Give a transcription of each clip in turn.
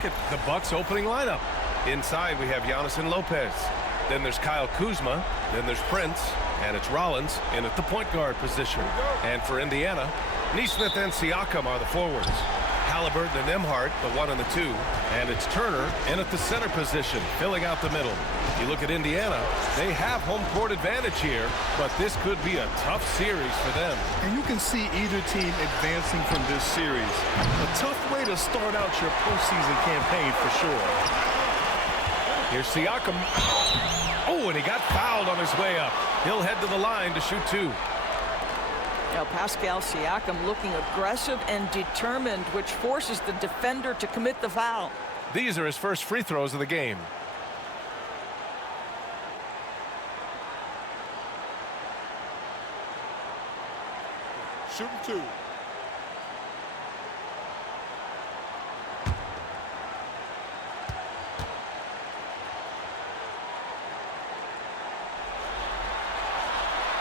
The Bucks opening lineup. Inside we have Giannis and Lopez. Then there's Kyle Kuzma. Then there's Prince. And it's Rollins in at the point guard position. And for Indiana, Nesmith and Siakam are the forwards. Haliburton and Nembhard, the 1 and the 2. And it's Turner in at the center position, filling out the middle. You look at Indiana, they have home court advantage here, but this could be a tough series for them. And you can see either team advancing from this series. A tough way to start out your postseason campaign for sure. Here's Siakam. Oh, and he got fouled on his way up. He'll head to the line to shoot 2. Now Pascal Siakam looking aggressive and determined, which forces the defender to commit the foul. These are his first free throws of the game. Shooting 2.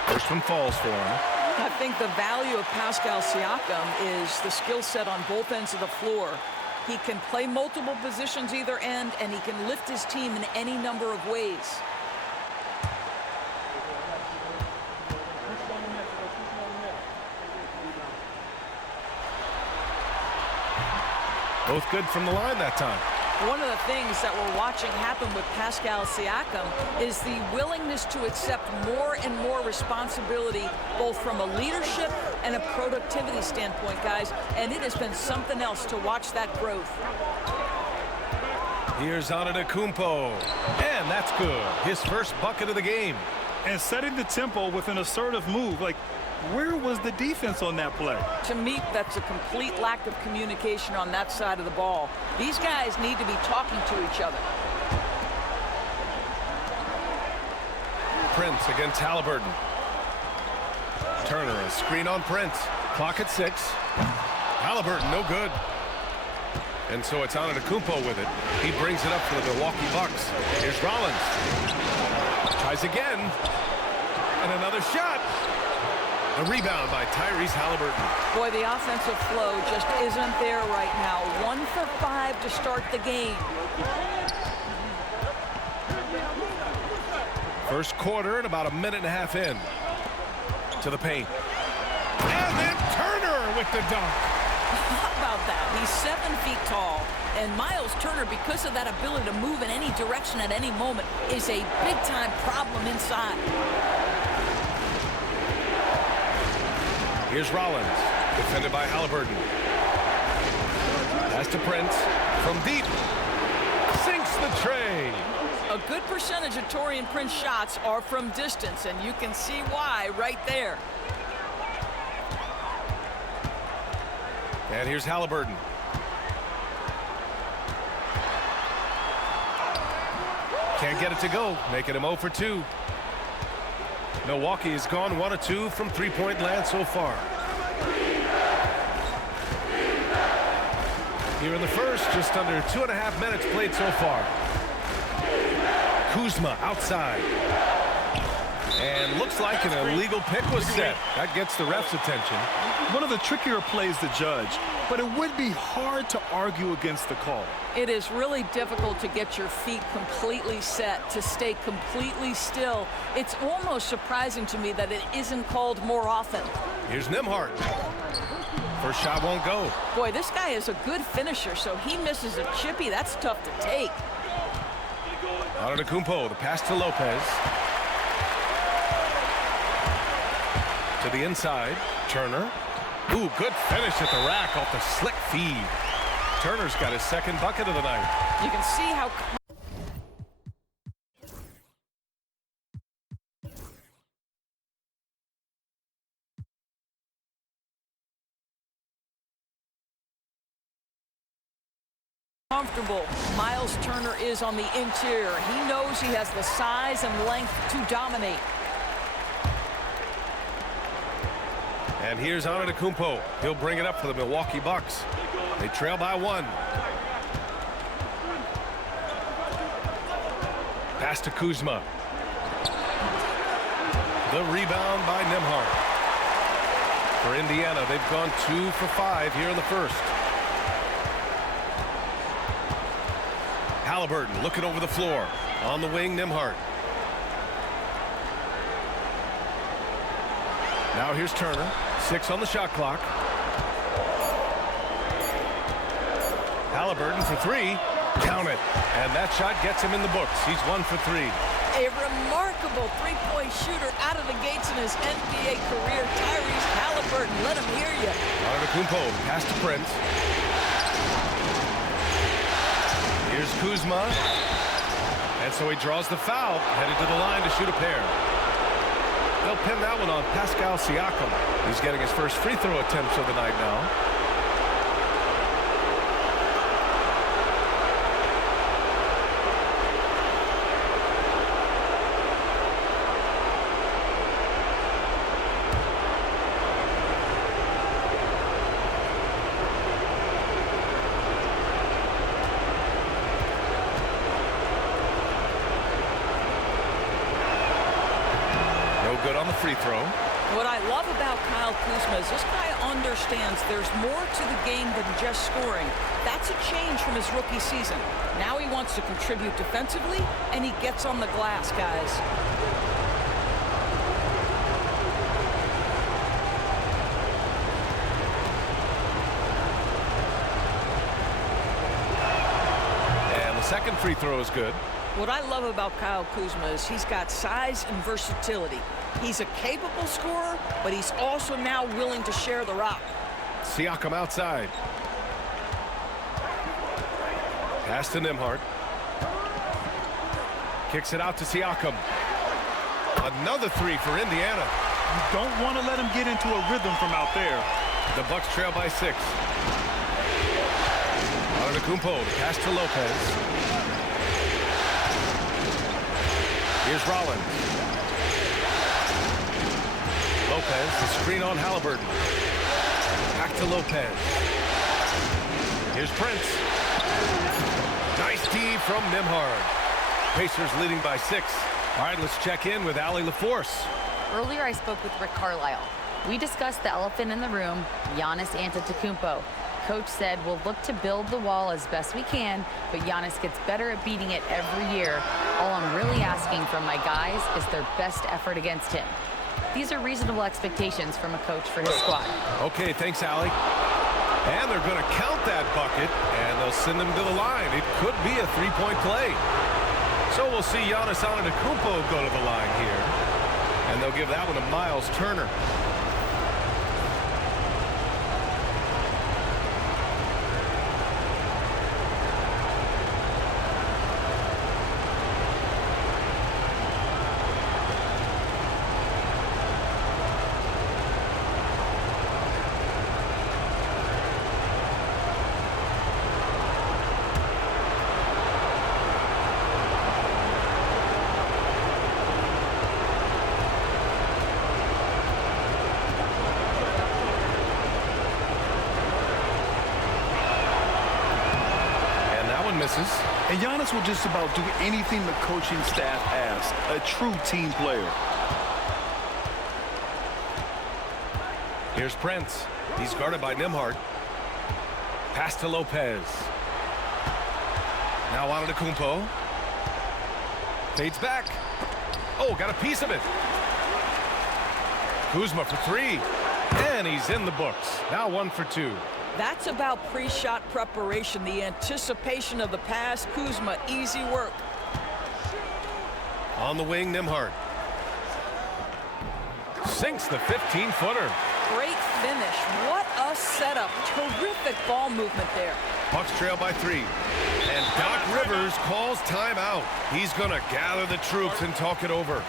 First one falls for him. I think the value of Pascal Siakam is the skill set on both ends of the floor. He can play multiple positions either end, and he can lift his team in any number of ways. Both good from the line that time. One of the things that we're watching happen with Pascal Siakam is the willingness to accept more and more responsibility, both from a leadership and a productivity standpoint, guys. And it has been something else to watch that growth. Here's Antetokounmpo. And that's good. His first bucket of the game. And setting the tempo with an assertive move. Like, where was the defense on that play? To me, that's a complete lack of communication on that side of the ball. These guys need to be talking to each other. Prince against Haliburton. Turner, a screen on Prince. Clock at 6. Haliburton, no good. And so it's Antetokounmpo with it. He brings it up for the Milwaukee Bucks. Here's Rollins. Tries again. And another shot. A rebound by Tyrese Haliburton. Boy, the offensive flow just isn't there right now. 1 for 5 to start the game. First quarter and about a minute and a half in. To the paint. And then Turner with the dunk. How about that? He's 7 feet tall. And Miles Turner, because of that ability to move in any direction at any moment, is a big-time problem inside. Here's Rollins, defended by Haliburton. Pass to Prince from deep. Sinks the tray. A good percentage of Taurean Prince shots are from distance, and you can see why right there. And here's Haliburton. Can't get it to go, making him 0 for 2. Milwaukee has gone 1 of 2 from three-point land so far. Here in the first, just under 2.5 minutes played so far. Kuzma outside. And looks like an illegal pick was set. That gets the ref's attention. One of the trickier plays to judge, but it would be hard to argue against the call. It is really difficult to get your feet completely set, to stay completely still. It's almost surprising to me that it isn't called more often. Here's Nembhard. First shot won't go. Boy, this guy is a good finisher, so he misses a chippy. That's tough to take. Antetokounmpo, the pass to Lopez. To the inside, Turner. Ooh, good finish at the rack off the slick feed. Turner's got his second bucket of the night. You can see how comfortable Miles Turner is on the interior. He knows he has the size and length to dominate. And here's Antetokounmpo. He'll bring it up for the Milwaukee Bucks. They trail by 1. Pass to Kuzma. The rebound by Nembhard. For Indiana, they've gone 2 for 5 here in the first. Haliburton looking over the floor. On the wing, Nembhard. Now here's Turner. 6 on the shot clock. Haliburton for 3. Count it. And that shot gets him in the books. He's 1 for 3. A remarkable three-point shooter out of the gates in his NBA career. Tyrese Haliburton, let him hear you. Antetokounmpo pass to Prince. Here's Kuzma. And so he draws the foul, headed to the line to shoot a pair. They'll pin that one on Pascal Siakam. He's getting his first free throw attempts of the night now. Good on the free throw. What I love about Kyle Kuzma is this guy understands there's more to the game than just scoring. That's a change from his rookie season. Now he wants to contribute defensively, and he gets on the glass, guys. And the second free throw is good. What I love about Kyle Kuzma is he's got size and versatility. He's a capable scorer, but he's also now willing to share the rock. Siakam outside. Pass to Nembhard. Kicks it out to Siakam. Another 3 for Indiana. You don't want to let him get into a rhythm from out there. The Bucks trail by 6. Antetokounmpo, pass to Lopez. Here's Rollins. Lopez, the screen on Haliburton. Back to Lopez. Here's Prince. Nice D from Nembhard. Pacers leading by 6. All right, let's check in with Allie LaForce. Earlier, I spoke with Rick Carlisle. We discussed the elephant in the room, Giannis Antetokounmpo. Coach said we'll look to build the wall as best we can, but Giannis gets better at beating it every year. All I'm really asking from my guys is their best effort against him. These are reasonable expectations from a coach for his squad. Okay, thanks, Allie. And they're going to count that bucket, and they'll send him to the line. It could be a three-point play. So we'll see Giannis Antetokounmpo go to the line here. And they'll give that one to Miles Turner. Misses. And Giannis will just about do anything the coaching staff asks. A true team player. Here's Prince. He's guarded by Nembhard. Pass to Lopez. Now Antetokounmpo. Fades back. Oh, got a piece of it. Kuzma for 3. And he's in the books. Now 1 for 2. That's about pre-shot preparation, the anticipation of the pass. Kuzma, easy work. On the wing, Nembhard. Sinks the 15-footer. Great finish. What a setup. Terrific ball movement there. Bucks trail by 3. And Doc Rivers calls timeout. He's going to gather the troops and talk it over.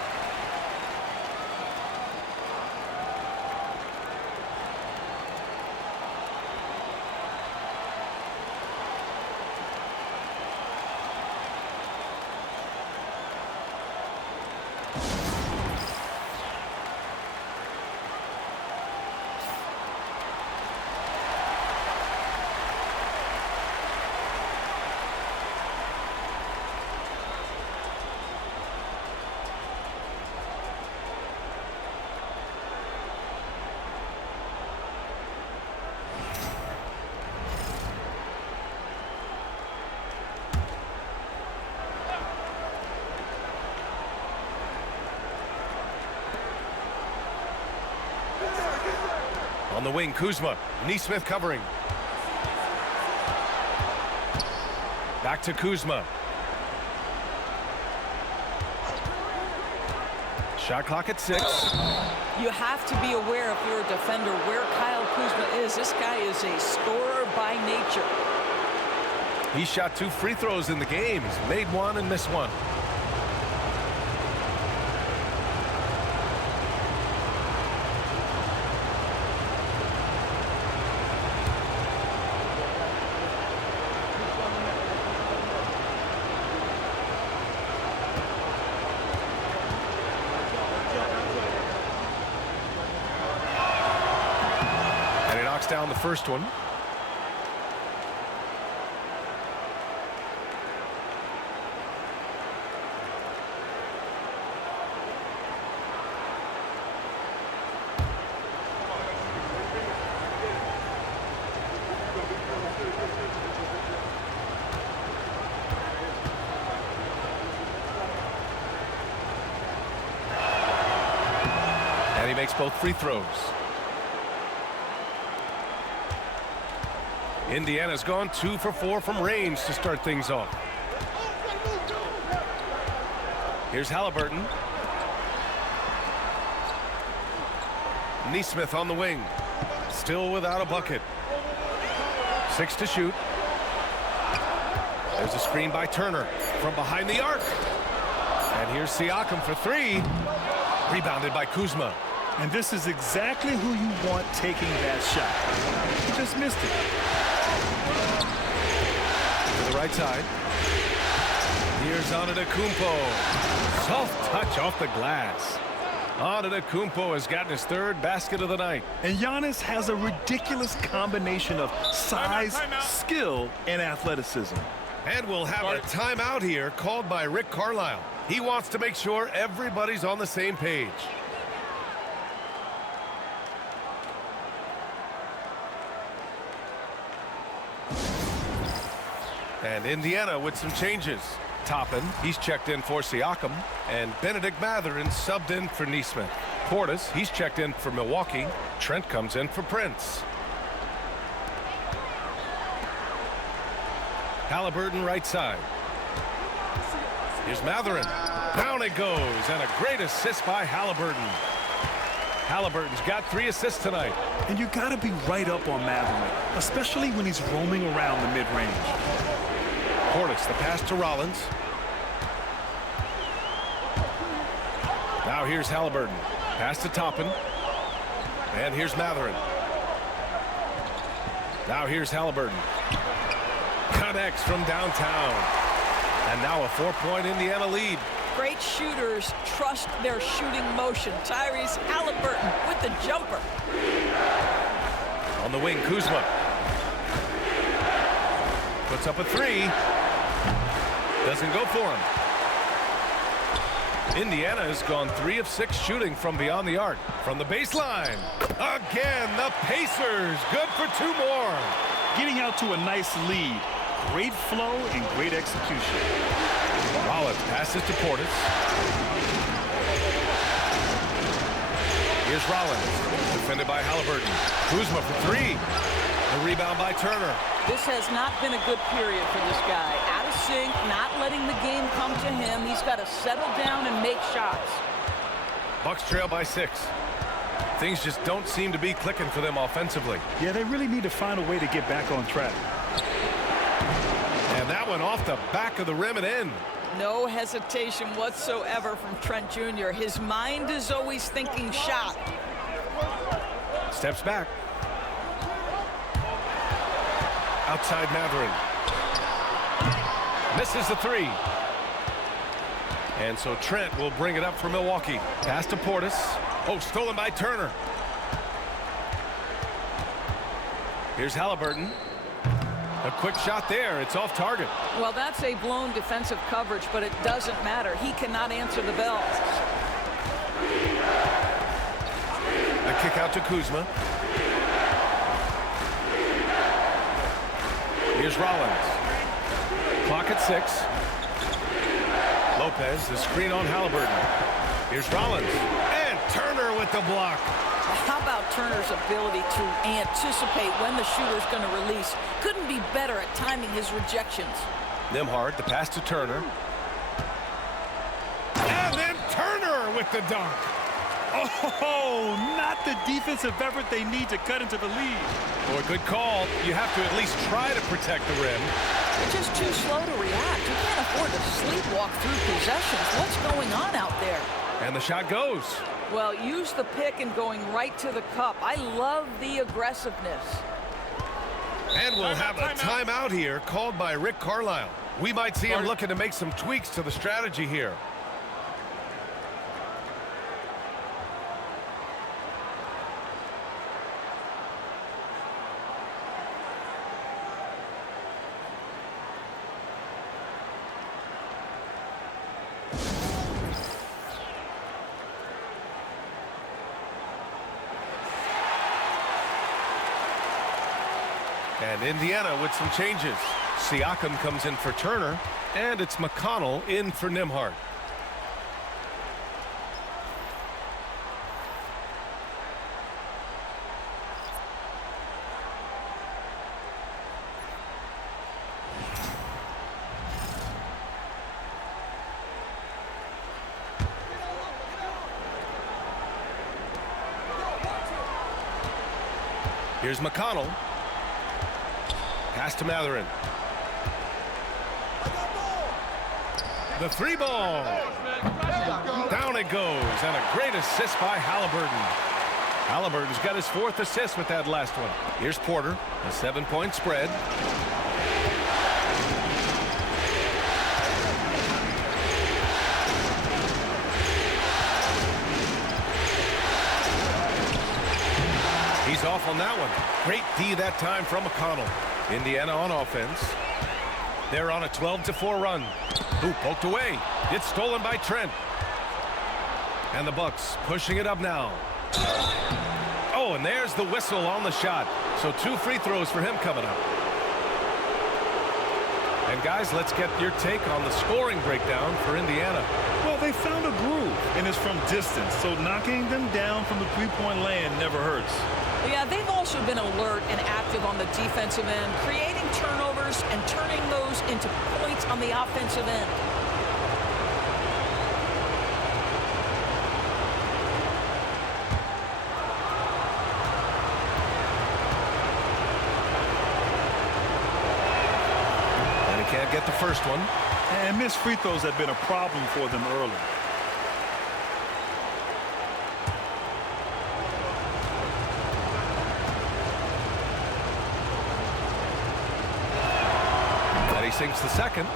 On the wing, Kuzma. Nesmith covering. Back to Kuzma. Shot clock at 6. You have to be aware if you're a defender where Kyle Kuzma is. This guy is a scorer by nature. He shot 2 free throws in the game. He's made 1 and missed 1. Down the first one. And he makes both free throws. Indiana's gone 2 for 4 from range to start things off. Here's Haliburton. Nesmith on the wing. Still without a bucket. 6 to shoot. There's a screen by Turner from behind the arc. And here's Siakam for 3. Rebounded by Kuzma. And this is exactly who you want taking that shot. He just missed it. To the right side. Here's Antetokounmpo. Soft touch off the glass. Antetokounmpo has gotten his 3rd basket of the night. And Giannis has a ridiculous combination of size, skill, and athleticism. And we'll have a timeout here called by Rick Carlisle. He wants to make sure everybody's on the same page. And Indiana with some changes. Toppin, he's checked in for Siakam. And Bennedict Mathurin subbed in for Nesmith. Portis, he's checked in for Milwaukee. Trent comes in for Prince. Haliburton right side. Here's Mathurin. Down it goes, and a great assist by Haliburton. Haliburton's got 3 assists tonight. And you got to be right up on Mathurin, especially when he's roaming around the mid-range. Portis, the pass to Rollins. Now here's Haliburton. Pass to Toppin. And here's Mathurin. Now here's Haliburton. Connects from downtown. And now a 4-point Indiana lead. Great shooters trust their shooting motion. Tyrese Haliburton with the jumper. On the wing, Kuzma. Puts up a 3. Doesn't go for him. Indiana has gone 3 of 6 shooting from beyond the arc. From the baseline. Again, the Pacers. Good for 2 more. Getting out to a nice lead. Great flow and great execution. Rollins passes to Portis. Here's Rollins. Defended by Haliburton. Kuzma for 3. The rebound by Turner. This has not been a good period for this guy. Out of sync, not letting the game come to him. He's got to settle down and make shots. Bucks trail by 6. Things just don't seem to be clicking for them offensively. Yeah, they really need to find a way to get back on track. And that one off the back of the rim and in. No hesitation whatsoever from Trent Jr. His mind is always thinking shot. Steps back. Outside Mathurin. Misses the 3. And so Trent will bring it up for Milwaukee. Pass to Portis. Oh, stolen by Turner. Here's Haliburton. A quick shot there. It's off target. Well, that's a blown defensive coverage, but it doesn't matter. He cannot answer the bell. A kick out to Kuzma. Here's Rollins. Clock at 6. Lopez, the screen on Haliburton. Here's Rollins. And Turner with the block. How about Turner's ability to anticipate when the shooter's going to release? Couldn't be better at timing his rejections. Nembhard, the pass to Turner. And then Turner with the dunk. Oh, not the defensive effort they need to cut into the lead. Boy, good call. You have to at least try to protect the rim. They're just too slow to react. You can't afford to sleepwalk through possessions. What's going on out there? And the shot goes. Well, use the pick and going right to the cup. I love the aggressiveness. And we'll have a timeout here called by Rick Carlisle. We might see him looking to make some tweaks to the strategy here. And Indiana with some changes. Siakam comes in for Turner, and it's McConnell in for Nembhard. Here's McConnell. Pass to Mathurin. The three ball. Down it goes, and a great assist by Haliburton. Haliburton's got his 4th assist with that last one. Here's Porter, a 7-point spread. He's off on that one. Great D that time from McConnell. Indiana on offense. They're on a 12-4 run. Ooh, poked away. It's stolen by Trent. And the Bucks pushing it up now. Oh, and there's the whistle on the shot. So 2 free throws for him coming up. And guys, let's get your take on the scoring breakdown for Indiana. Well, they found a groove, and it's from distance, so knocking them down from the three-point land never hurts. Yeah, they've also been alert and active on the defensive end, creating turnovers and turning those into points on the offensive end. And he can't get the first one. And missed free throws have been a problem for them early. Sinks the second.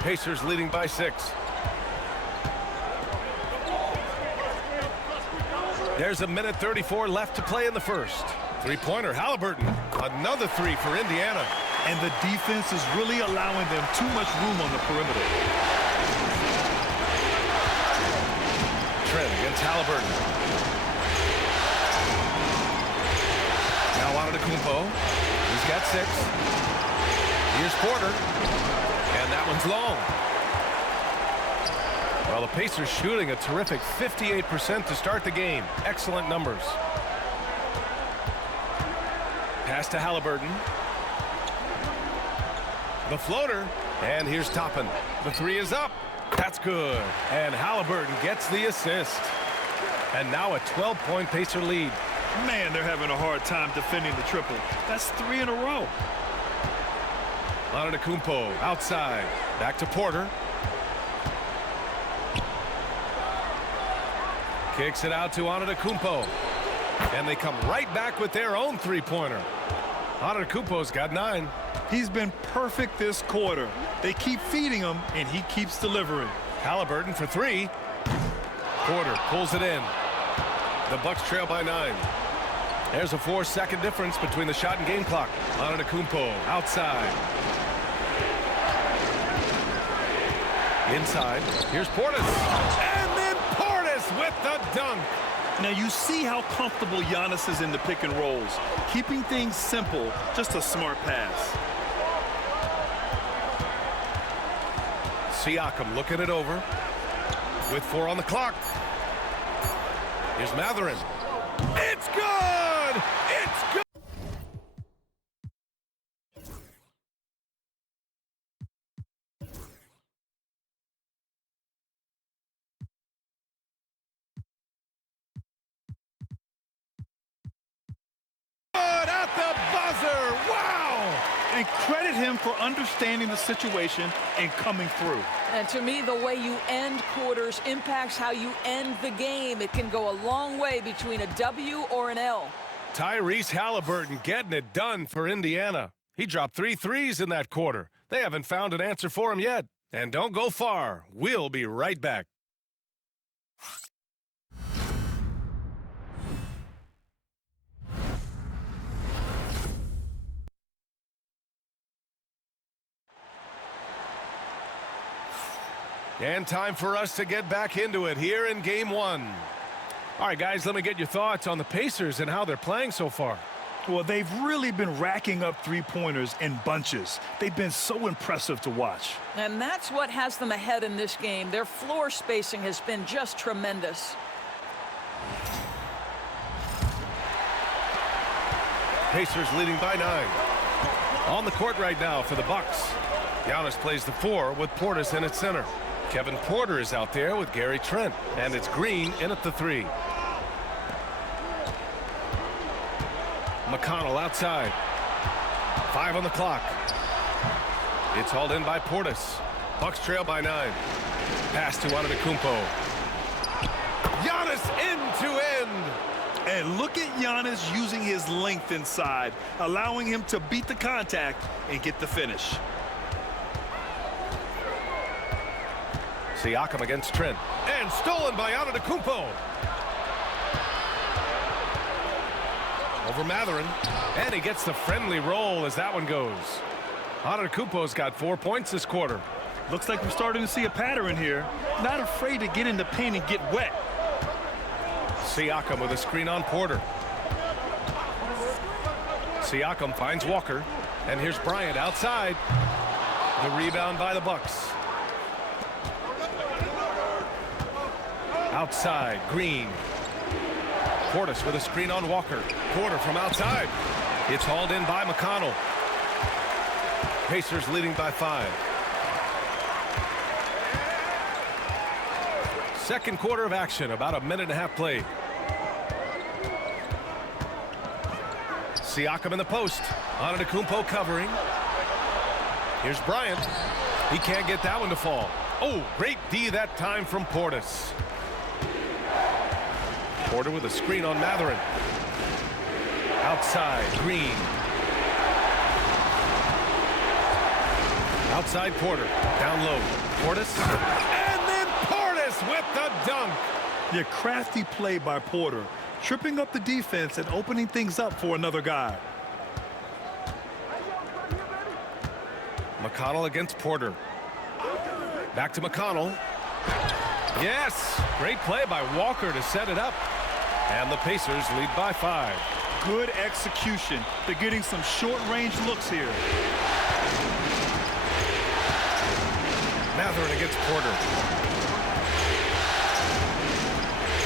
Pacers leading by 6. There's a minute 34 left to play in the first. Three-pointer, Haliburton. Another 3 for Indiana. And the defense is really allowing them too much room on the perimeter. Trent against Haliburton. Now Antetokounmpo. He's got 6. Here's Porter. And that one's long. Well, the Pacers shooting a terrific 58% to start the game. Excellent numbers. Pass to Haliburton. The floater. And here's Toppin. The 3 is up. That's good. And Haliburton gets the assist. And now a 12-point Pacer lead. Man, they're having a hard time defending the triple. That's 3 in a row. Antetokounmpo outside. Back to Porter. Kicks it out to Antetokounmpo. And they come right back with their own three-pointer. Antetokounmpo's got 9. He's been perfect this quarter. They keep feeding him, and he keeps delivering. Haliburton for 3. Porter pulls it in. The Bucks trail by 9. There's a 4-second difference between the shot and game clock. Antetokounmpo outside. Inside. Here's Portis. And then Portis with the dunk. Now you see how comfortable Giannis is in the pick and rolls. Keeping things simple, just a smart pass. Siakam looking it over with 4 on the clock. Here's Mathurin. It's good! It's good! At the buzzer! Wow! And credit him for understanding the situation and coming through. And to me, the way you end quarters impacts how you end the game. It can go a long way between a W or an L. Tyrese Haliburton getting it done for Indiana. He dropped 3 threes in that quarter. They haven't found an answer for him yet. And don't go far. We'll be right back. And time for us to get back into it here in Game 1. All right, guys, let me get your thoughts on the Pacers and how they're playing so far. Well, they've really been racking up three-pointers in bunches. They've been so impressive to watch. And that's what has them ahead in this game. Their floor spacing has been just tremendous. Pacers leading by 9. On the court right now for the Bucks. Giannis plays the 4 with Portis in at center. Kevin Porter is out there with Gary Trent. And it's Green in at the 3. McConnell outside. 5 on the clock. It's hauled in by Portis. Bucks trail by 9. Pass to Antetokounmpo. Giannis end to end. And look at Giannis using his length inside, allowing him to beat the contact and get the finish. Siakam against Trent. And stolen by Antetokounmpo. Over Mathurin. And he gets the friendly roll as that one goes. Antetokounmpo's got 4 points this quarter. Looks like we're starting to see a pattern here. Not afraid to get in the paint and get wet. Siakam with a screen on Porter. Siakam finds Walker. And here's Bryant outside. The rebound by the Bucks. Outside, Green. Portis with a screen on Walker. Porter from outside. It's hauled in by McConnell. Pacers leading by 5. Second quarter of action, about a minute and a half played. Siakam in the post. Antetokounmpo covering. Here's Bryant. He can't get that one to fall. Oh, great D that time from Portis. Porter with a screen on Mathurin. Outside, Green. Outside Porter. Down low. Portis. And then Portis with the dunk. The crafty play by Porter, tripping up the defense and opening things up for another guy. McConnell against Porter. Back to McConnell. Yes! Great play by Walker to set it up. And the Pacers lead by 5. Good execution. They're getting some short-range looks here. Mathurin against Porter.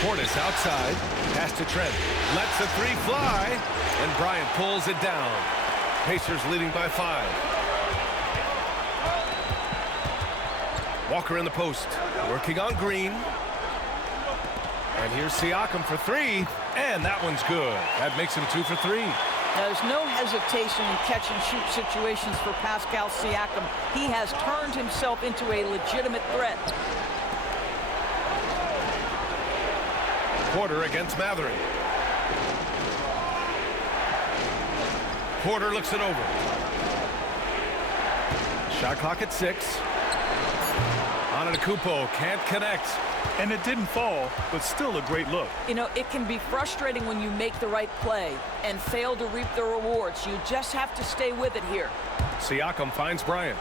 Portis outside. Pass to Trent. Lets the 3 fly. And Bryant pulls it down. Pacers leading by 5. Walker in the post. Working on Green. And here's Siakam for 3. And that one's good. That makes him 2 for 3. There's no hesitation in catch-and-shoot situations for Pascal Siakam. He has turned himself into a legitimate threat. Porter against Mathurin. Porter looks it over. Shot clock at 6. Antetokounmpo can't connect. And it didn't fall, but still a great look. You know, it can be frustrating when you make the right play and fail to reap the rewards. You just have to stay with it here. Siakam finds Bryant.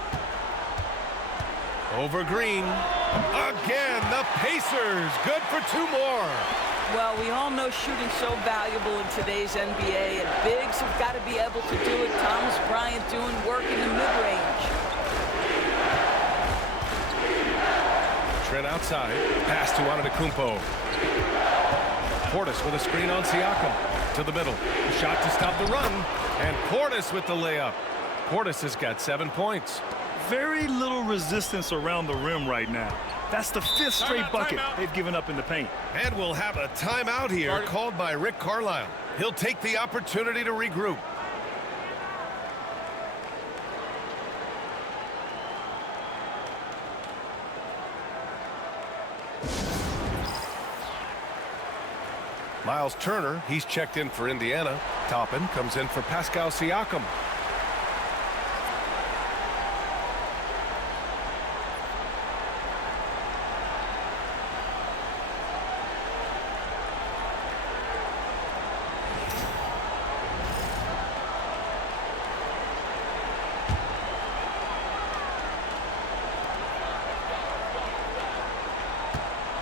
Over Green. Again, the Pacers. Good for 2 more. Well, we all know shooting's so valuable in today's NBA, and bigs have got to be able to do it. Thomas Bryant doing work in the mid-range. Trent outside. Pass to Antetokounmpo. Portis with a screen on Siakam. To the middle. A shot to stop the run. And Portis with the layup. Portis has got 7 points. Very little resistance around the rim right now. That's the 5th straight bucket they've given up in the paint. And we'll have a timeout here called by Rick Carlisle. He'll take the opportunity to regroup. Miles Turner, he's checked in for Indiana. Toppin comes in for Pascal Siakam.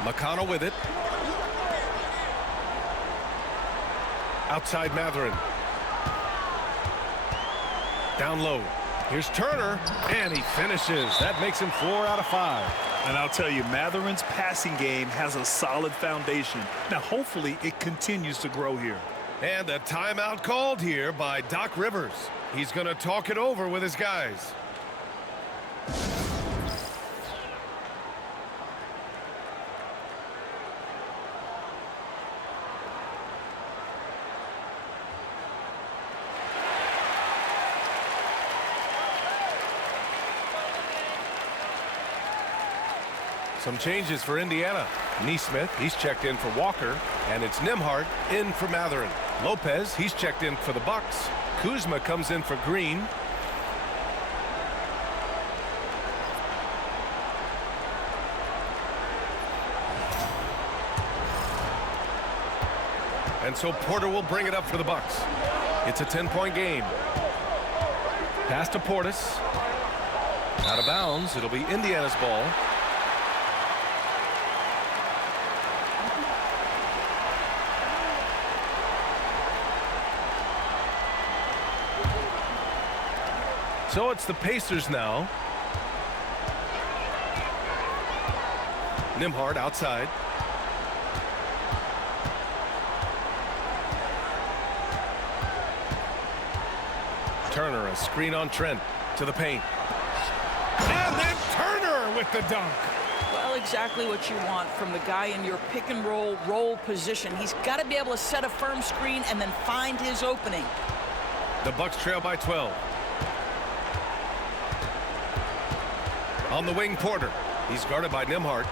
McConnell with it. Outside Mathurin. Down low. Here's Turner, and he finishes. That makes him 4 out of 5. And I'll tell you, Mathurin's passing game has a solid foundation. Now, hopefully, it continues to grow here. And a timeout called here by Doc Rivers. He's going to talk it over with his guys. Some changes for Indiana. Nesmith, he's checked in for Walker, and it's Nembhard in for Mathurin. Lopez, he's checked in for the Bucks. Kuzma comes in for Green. And so Porter will bring it up for the Bucks. It's a 10-point game. Pass to Portis. Out of bounds. It'll be Indiana's ball. So it's the Pacers now. Nembhard outside. Turner, a screen on Trent to the paint. And then Turner with the dunk. Well, exactly what you want from the guy in your pick and roll position. He's got to be able to set a firm screen and then find his opening. The Bucks trail by 12. On the wing, Porter. He's guarded by Nembhard.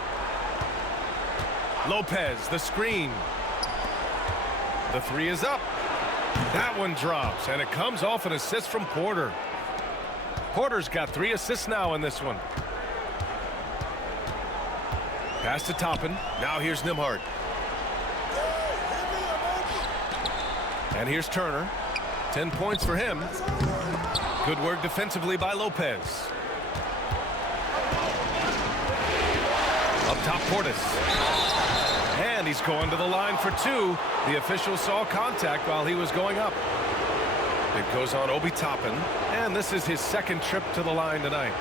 Lopez, the screen. The three is up. That one drops, and it comes off an assist from Porter. Porter's got 3 assists now in this one. Pass to Toppin. Now here's Nembhard. And here's Turner. 10 points for him. Good work defensively by Lopez. Up top, Portis. And he's going to the line for 2. The official saw contact while he was going up. It goes on Obi Toppin, and this is his 2nd trip to the line tonight.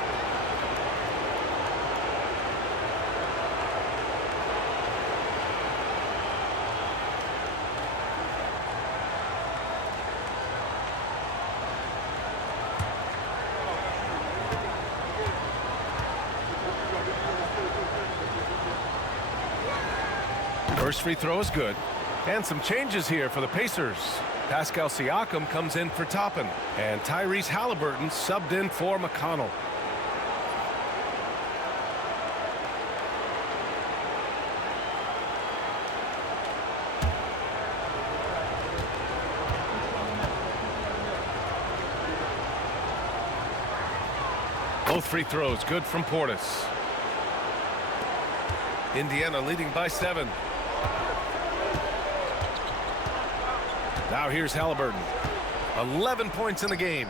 First free throw is good. And some changes here for the Pacers. Pascal Siakam comes in for Toppin. And Tyrese Haliburton subbed in for McConnell. Both free throws good from Portis. Indiana leading by 7. Now here's Haliburton. 11 points in the game.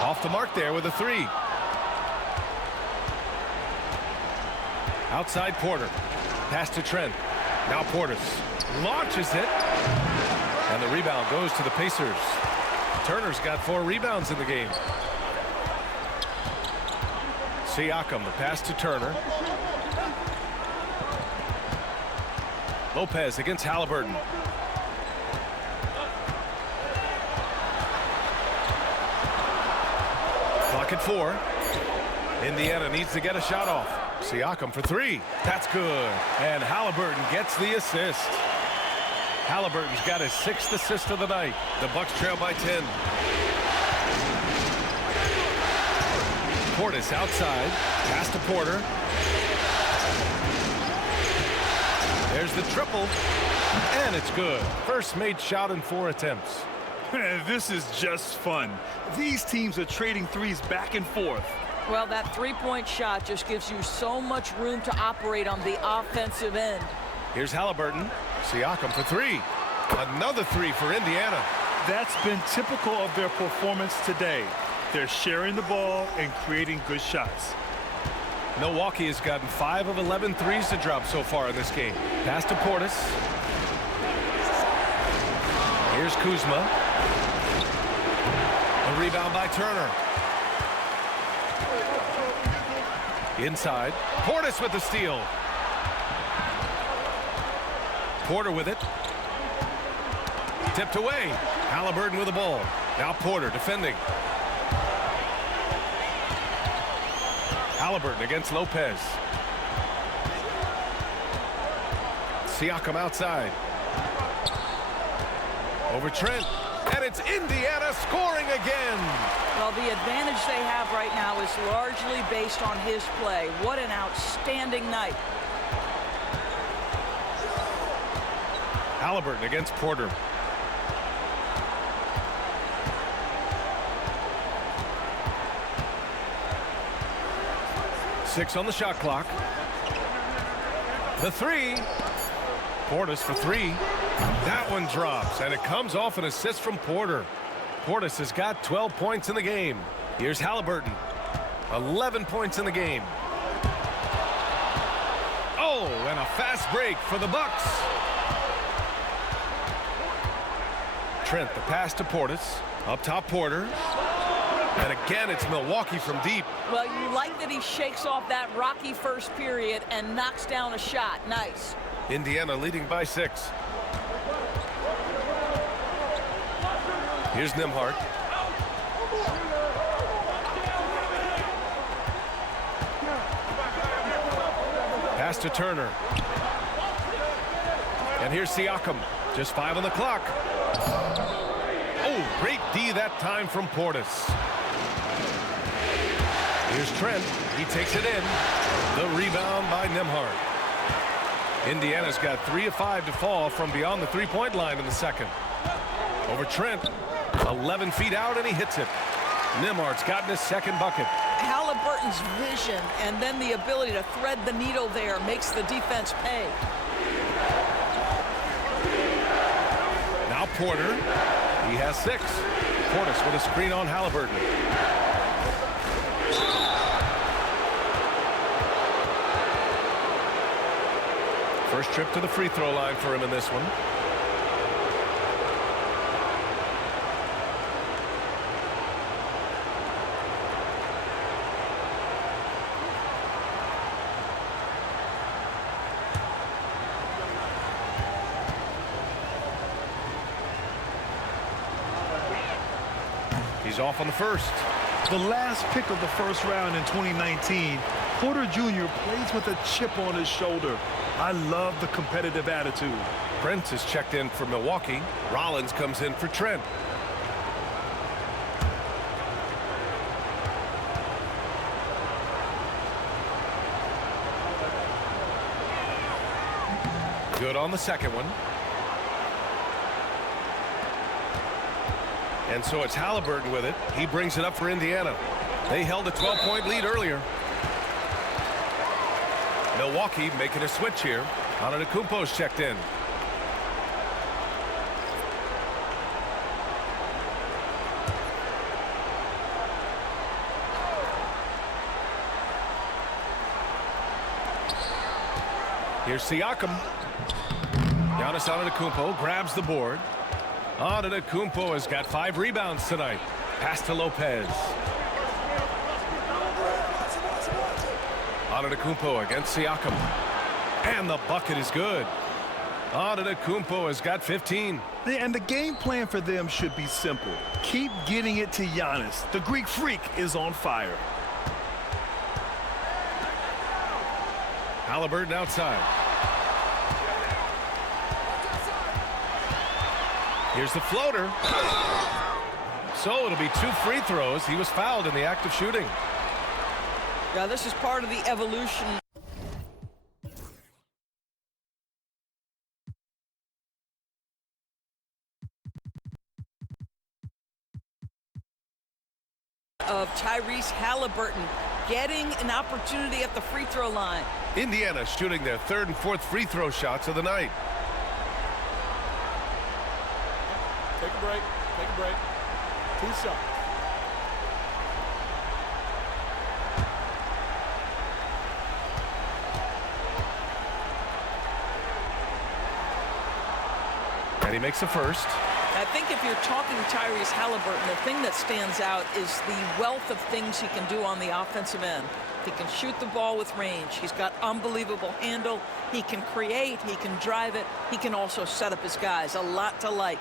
Off the mark there with a 3. Outside Porter. Pass to Trent. Now Portis launches it. And the rebound goes to the Pacers. Turner's got 4 rebounds in the game. Siakam, the pass to Turner. Lopez against Haliburton. Clock at 4. Indiana needs to get a shot off. Siakam for 3. That's good. And Haliburton gets the assist. Haliburton's got his 6th assist of the night. The Bucks trail by 10. Portis outside. Pass to Porter. There's the triple. And it's good. First made shot in 4 attempts. This is just fun. These teams are trading threes back and forth. Well, that three-point shot just gives you so much room to operate on the offensive end. Here's Haliburton. Siakam for 3. Another 3 for Indiana. That's been typical of their performance today. They're sharing the ball and creating good shots. Milwaukee has gotten 5 of 11 threes to drop so far in this game. Pass to Portis. Here's Kuzma. A rebound by Turner. Inside. Portis with the steal. Porter with it. Tipped away. Haliburton with the ball. Now Porter defending. Haliburton against Lopez. Siakam outside. Over Trent. And it's Indiana scoring again. Well, the advantage they have right now is largely based on his play. What an outstanding night. Haliburton against Porter. Six on the shot clock. The 3. Portis for 3. That one drops, and it comes off an assist from Porter. Portis has got 12 points in the game. Here's Haliburton. 11 points in the game. Oh, and a fast break for the Bucks. Trent, the pass to Portis. Up top, Porter. And again, it's Milwaukee from deep. Well, you like that he shakes off that rocky first period and knocks down a shot. Nice. Indiana leading by 6. Here's Nembhard. Pass to Turner. And here's Siakam. Just 5 on the clock. Oh, great D that time from Portis. Here's Trent. He takes it in. The rebound by Nembhard. Indiana's got 3 of 5 to fall from beyond the three-point line in the second. Over Trent. 11 feet out, and he hits it. Nembhard's gotten his second bucket. Haliburton's vision and then the ability to thread the needle there makes the defense pay. Now Porter. He has 6. Portis with a screen on Haliburton. First trip to the free throw line for him in this one. He's off on the first. The last pick of the first round in 2019, Porter Jr. plays with a chip on his shoulder. I love the competitive attitude. Prince is checked in for Milwaukee. Rollins comes in for Trent. Good on the second one. And so it's Haliburton with it. He brings it up for Indiana. They held a 12-point lead earlier. Milwaukee making a switch here. Antetokounmpo's checked in. Here's Siakam. Giannis Antetokounmpo grabs the board. Antetokounmpo has got 5 rebounds tonight. Pass to Lopez. Antetokounmpo against Siakam. And the bucket is good. Antetokounmpo has got 15. And the game plan for them should be simple. Keep getting it to Giannis. The Greek freak is on fire. Haliburton outside. Here's the floater. So it'll be 2 free throws. He was fouled in the act of shooting. Yeah, this is part of the evolution of Tyrese Haliburton getting an opportunity at the free throw line. Indiana shooting their 3rd and 4th free throw shots of the night. Take a break. Take a break. 2 shots. And he makes the first. I think if you're talking Tyrese Haliburton, the thing that stands out is the wealth of things he can do on the offensive end. He can shoot the ball with range. He's got unbelievable handle. He can create. He can drive it. He can also set up his guys. A lot to like.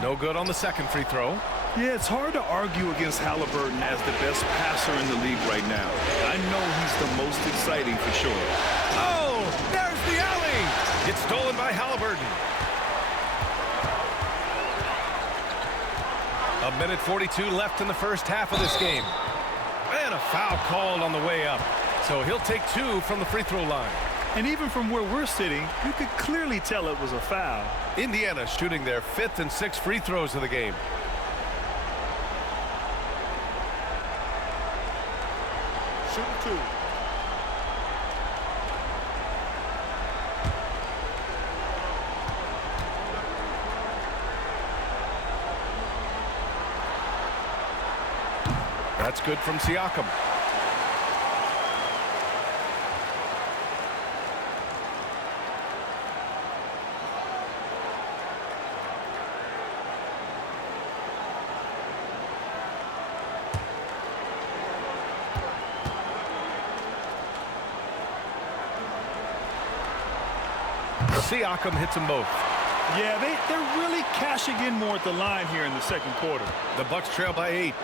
No good on the 2nd free throw. Yeah, it's hard to argue against Haliburton as the best passer in the league right now. I know he's the most exciting for sure. Oh, there's the alley. It's stolen by Haliburton. 1:42 left in the first half of this game. And a foul called on the way up. So he'll take 2 from the free throw line. And even from where we're sitting, you could clearly tell it was a foul. Indiana shooting their 5th and 6th free throws of the game. Shooting 2. That's good from Siakam. Siakam hits them both. Yeah, they're really cashing in more at the line here in the 2nd quarter. The Bucks trail by 8.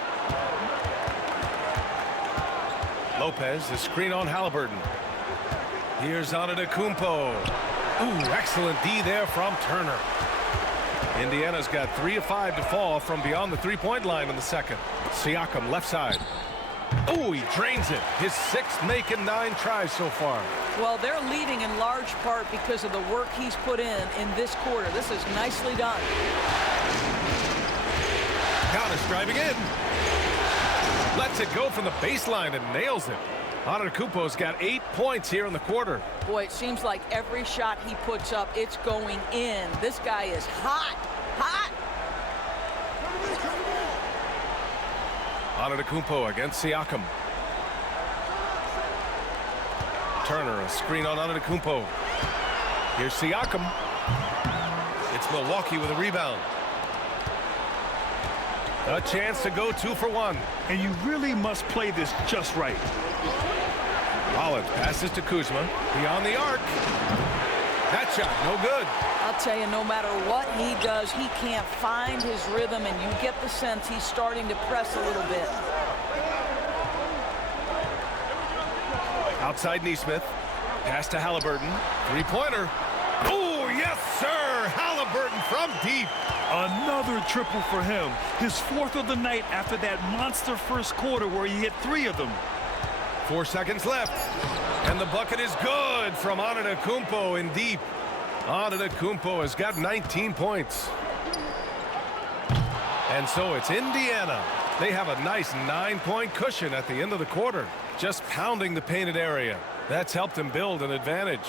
Lopez, the screen on Haliburton. Here's Antetokounmpo. Ooh, excellent D there from Turner. Indiana's got 3 of 5 to fall from beyond the 3-point line in the 2nd. Siakam left side. Oh, he drains it. His 6th make and 9 tries so far. Well, they're leading in large part because of the work he's put in this quarter. This is nicely done. Giannis driving in. Lets it go from the baseline and nails it. Antetokounmpo's got 8 points here in the quarter. Boy, it seems like every shot he puts up, it's going in. This guy is hot, hot. Antetokounmpo against Siakam. Turner, a screen on Antetokounmpo. Here's Siakam. It's Milwaukee with a rebound. A chance to go 2 for 1. And you really must play this just right. Rollins passes to Kuzma. Beyond the arc. That shot, no good. I'll tell you, no matter what he does, he can't find his rhythm, and you get the sense he's starting to press a little bit. Outside Nesmith. Pass to Haliburton. 3-pointer. Oh, yes, sir. Haliburton from deep. Another triple for him. His 4th of the night after that monster first quarter where he hit 3 of them. 4 seconds left. And the bucket is good from Antetokounmpo in deep. Antetokounmpo has got 19 points. And so it's Indiana. They have a nice 9-point cushion at the end of the quarter. Just pounding the painted area. That's helped him build an advantage.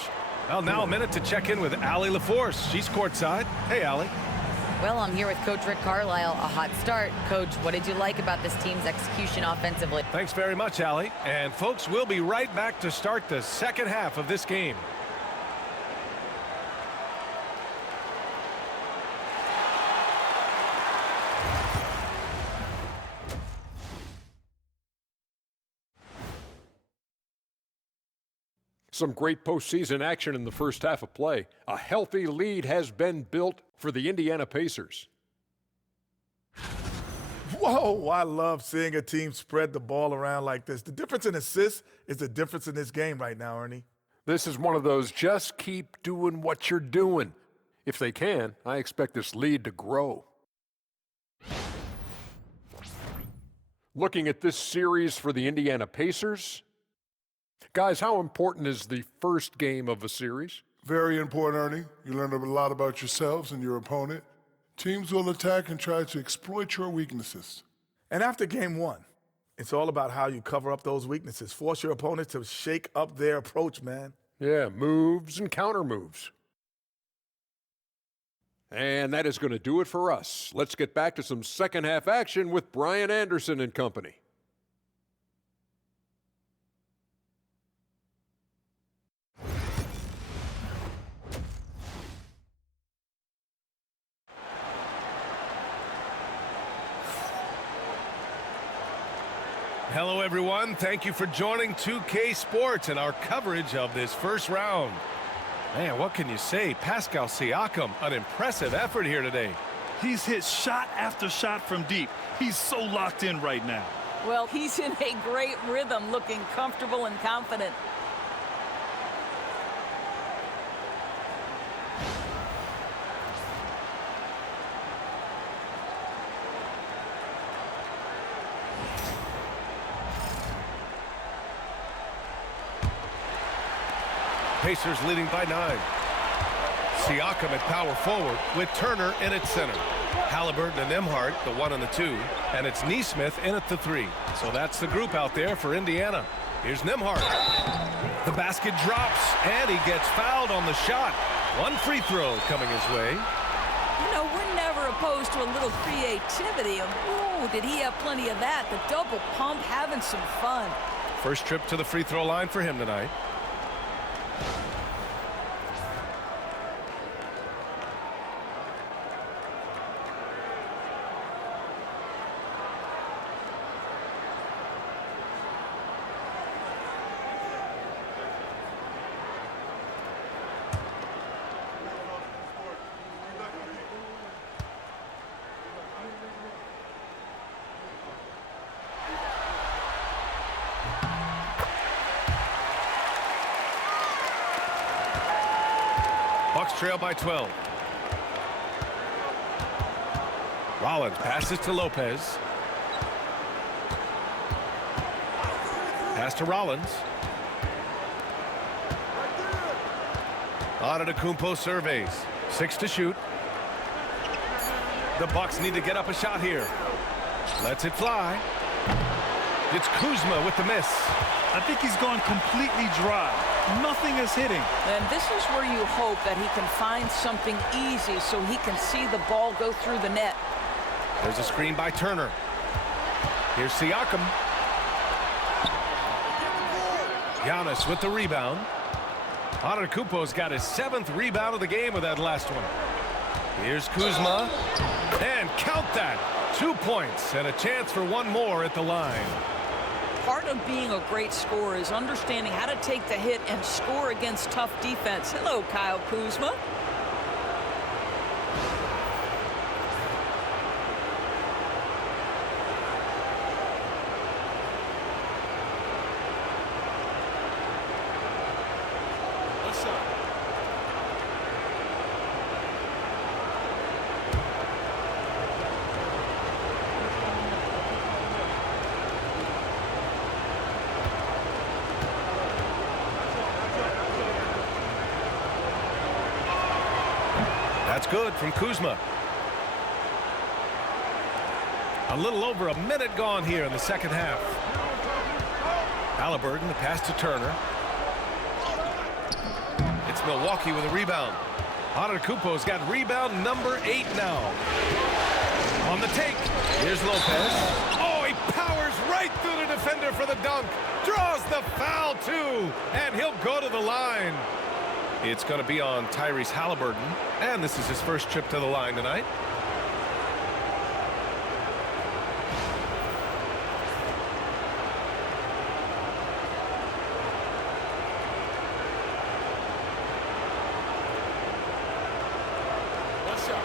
Well, now a minute to check in with Allie LaForce. She's courtside. Hey, Allie. Well, I'm here with Coach Rick Carlisle. A hot start. Coach, what did you like about this team's execution offensively? Thanks very much, Allie. And folks, we'll be right back to start the 2nd half of this game. Some great postseason action in the first half of play. A healthy lead has been built for the Indiana Pacers. Whoa, I love seeing a team spread the ball around like this. The difference in assists is the difference in this game right now, Ernie. This is one of those just keep doing what you're doing. If they can, I expect this lead to grow. Looking at this series for the Indiana Pacers. Guys, how important is the first game of a series? Very important, Ernie. You learn a lot about yourselves and your opponent. Teams will attack and try to exploit your weaknesses. And after game one, it's all about how you cover up those weaknesses. Force your opponent to shake up their approach, man. Yeah, moves and counter moves. And that is going to do it for us. Let's get back to some second half action with Brian Anderson and company. Hello, everyone. Thank you for joining 2K Sports and our coverage of this first round. Man, what can you say? Pascal Siakam, an impressive effort here today. He's hit shot after shot from deep. He's so locked in right now. Well, he's in a great rhythm, looking comfortable and confident. Pacers leading by 9. Siakam at power forward with Turner in at center. Haliburton and Nembhard, the 1 and the 2. And it's Nesmith in at the 3. So that's the group out there for Indiana. Here's Nembhard. The basket drops, and he gets fouled on the shot. One free throw coming his way. You know, we're never opposed to a little creativity. Ooh, did he have plenty of that? The double pump, having some fun. First trip to the free throw line for him tonight. Bucks trail by 12. Rollins passes to Lopez. Pass to Rollins. Antetokounmpo surveys. 6 to shoot. The Bucks need to get up a shot here. Lets it fly. It's Kuzma with the miss. I think he's gone completely dry. Nothing is hitting. And this is where you hope that he can find something easy so he can see the ball go through the net. There's a screen by Turner. Here's Siakam. Giannis with the rebound. Antetokounmpo's got his 7th rebound of the game with that last one. Here's Kuzma. And count that. 2 points and a chance for one more at the line. Part of being a great scorer is understanding how to take the hit and score against tough defense. Hello, Kyle Kuzma. That's good from Kuzma. A little over a minute gone here in the second half. Haliburton, the pass to Turner. It's Milwaukee with a rebound. Antetokounmpo's got rebound number 8 now. On the take, here's Lopez. Oh, he powers right through the defender for the dunk. Draws the foul, too, and he'll go to the line. It's going to be on Tyrese Haliburton, and this is his first trip to the line tonight. shot.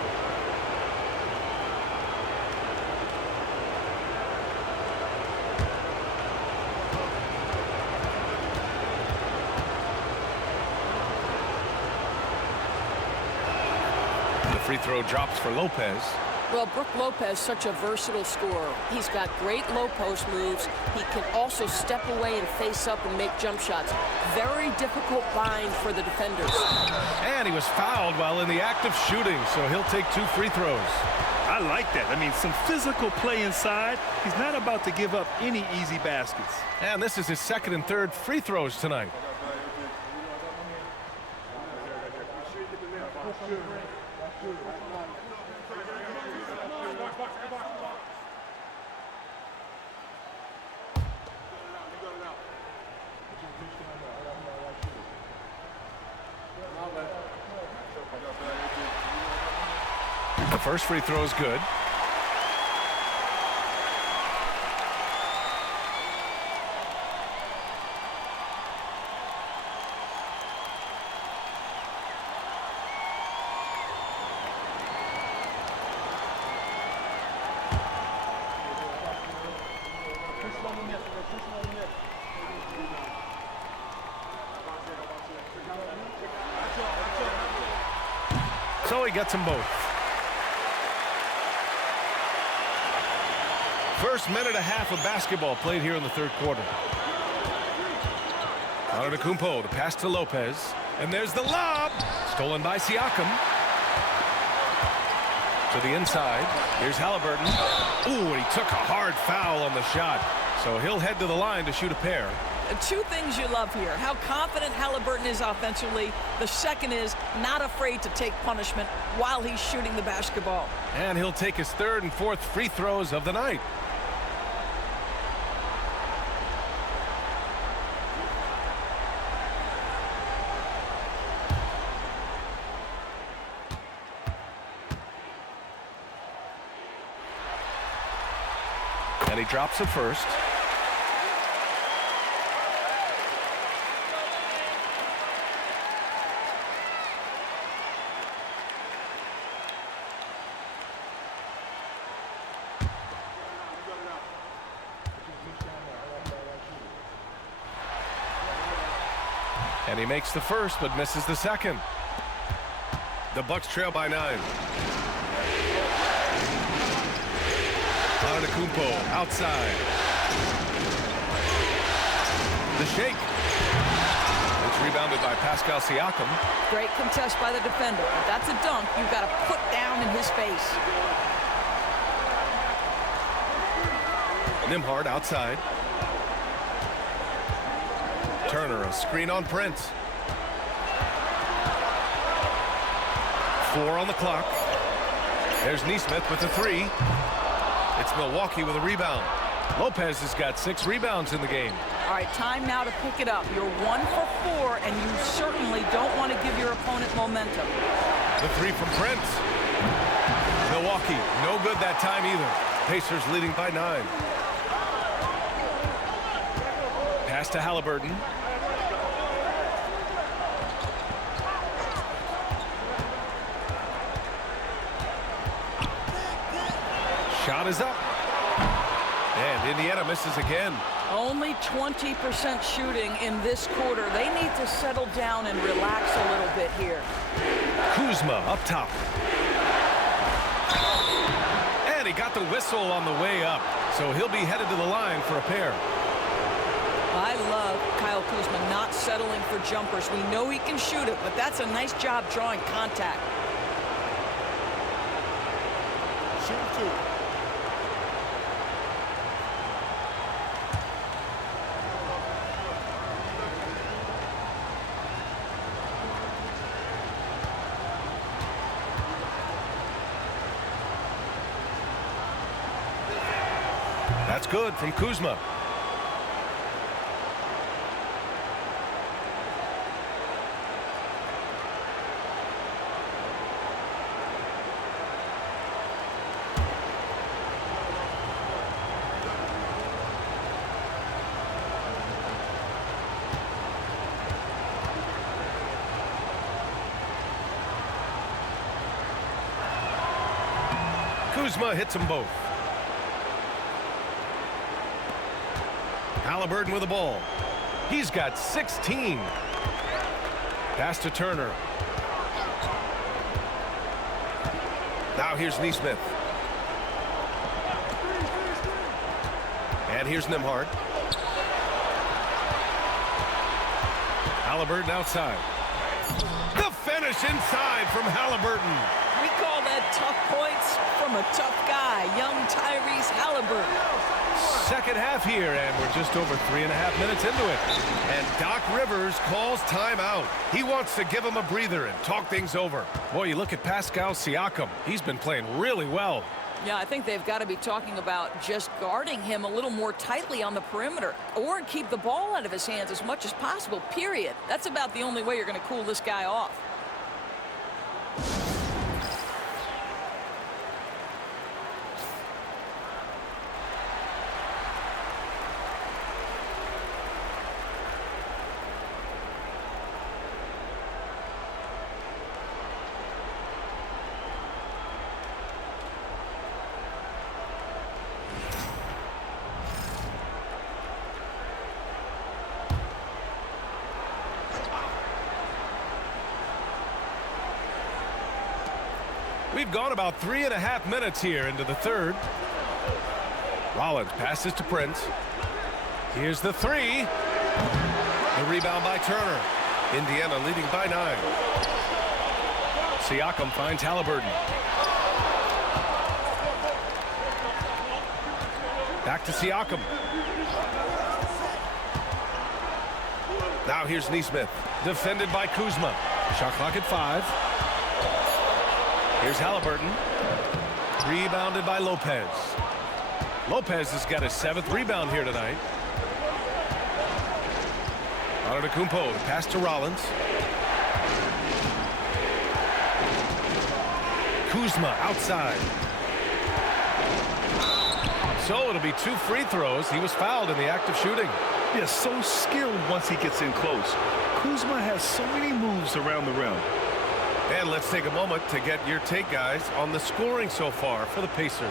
The free throw drops for Lopez. Well, Brook Lopez, such a versatile scorer. He's got great low post moves. He can also step away and face up and make jump shots. Very difficult bind for the defenders. And he was fouled while in the act of shooting, so he'll take 2 free throws. I like that. I mean, some physical play inside. He's not about to give up any easy baskets. And this is his 2nd and 3rd free throws tonight. The first free throw is good. So he gets them both. First minute and a half of basketball played here in the 3rd quarter. Antetokounmpo, the pass to Lopez. And there's the lob. Stolen by Siakam. To the inside. Here's Haliburton. Ooh, and he took a hard foul on the shot. So he'll head to the line to shoot a pair. 2 things you love here. How confident Haliburton is offensively. The second is not afraid to take punishment while he's shooting the basketball. And he'll take his 3rd and 4th free throws of the night. And he drops it first. And he makes the first, but misses the second. The Bucks trail by 9. Antetokounmpo outside. The shake. It's rebounded by Pascal Siakam. Great contest by the defender. If that's a dunk, you've got to put down in his face. Nembhard outside. Turner, a screen on Prince. 4 on the clock. There's Nesmith with the 3. It's Milwaukee with a rebound. Lopez has got 6 rebounds in the game. All right, time now to pick it up. You're 1 for 4, and you certainly don't want to give your opponent momentum. The 3 from Prince. Milwaukee, no good that time either. Pacers leading by 9. Pass to Haliburton. Shot is up. And Indiana misses again. Only 20% shooting in this quarter. They need to settle down and relax a little bit here. Kuzma up top. And he got the whistle on the way up. So he'll be headed to the line for a pair. I love Kyle Kuzma not settling for jumpers. We know he can shoot it, but that's a nice job drawing contact. Shoot 2. That's good from Kuzma. Kuzma hits them both. Haliburton with the ball. He's got 16. Pass to Turner. Now here's Nesmith. And here's Nembhard. Haliburton outside. The finish inside from Haliburton. We call that tough points from a tough guy, young Tyrese Haliburton. Second half here, and we're just over 3.5 minutes into it. And Doc Rivers calls timeout. He wants to give him a breather and talk things over. Boy, you look at Pascal Siakam. He's been playing really well. Yeah, I think they've got to be talking about just guarding him a little more tightly on the perimeter or keep the ball out of his hands as much as possible, period. That's about the only way you're going to cool this guy off. We've gone about 3.5 minutes here into the third. Rollins passes to Prince. Here's the three. The rebound by Turner. Indiana leading by 9. Siakam finds Haliburton. Back to Siakam. Now here's Nesmith. Defended by Kuzma. Shot clock at 5. Here's Haliburton. Rebounded by Lopez. Lopez has got his 7th rebound here tonight. Antetokounmpo, the pass to Rollins. Kuzma outside. So it'll be 2 free throws. He was fouled in the act of shooting. Yeah, so skilled once he gets in close. Kuzma has so many moves around the rim. And let's take a moment to get your take, guys, on the scoring so far for the Pacers.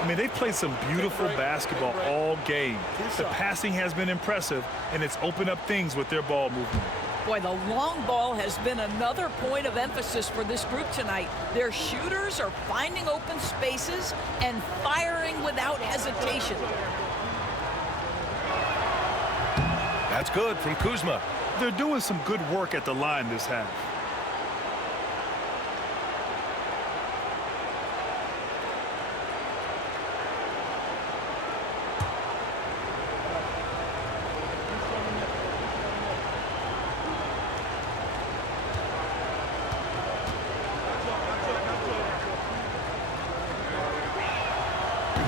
I mean, they've played some beautiful basketball all game. The passing has been impressive, and it's opened up things with their ball movement. Boy, the long ball has been another point of emphasis for this group tonight. Their shooters are finding open spaces and firing without hesitation. That's good from Kuzma. They're doing some good work at the line this half.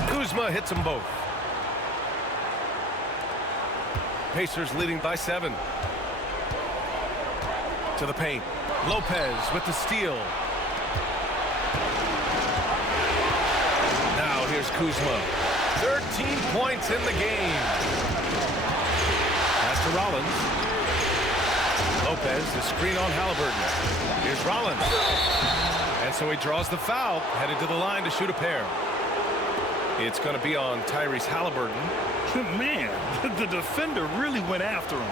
Kuzma hits them both. Pacers leading by 7. To the paint. Lopez with the steal. Now here's Kuzma. 13 points in the game. Pass to Rollins. Lopez, the screen on Haliburton. Here's Rollins. And so he draws the foul, headed to the line to shoot a pair. It's going to be on Tyrese Haliburton. Man, the defender really went after him.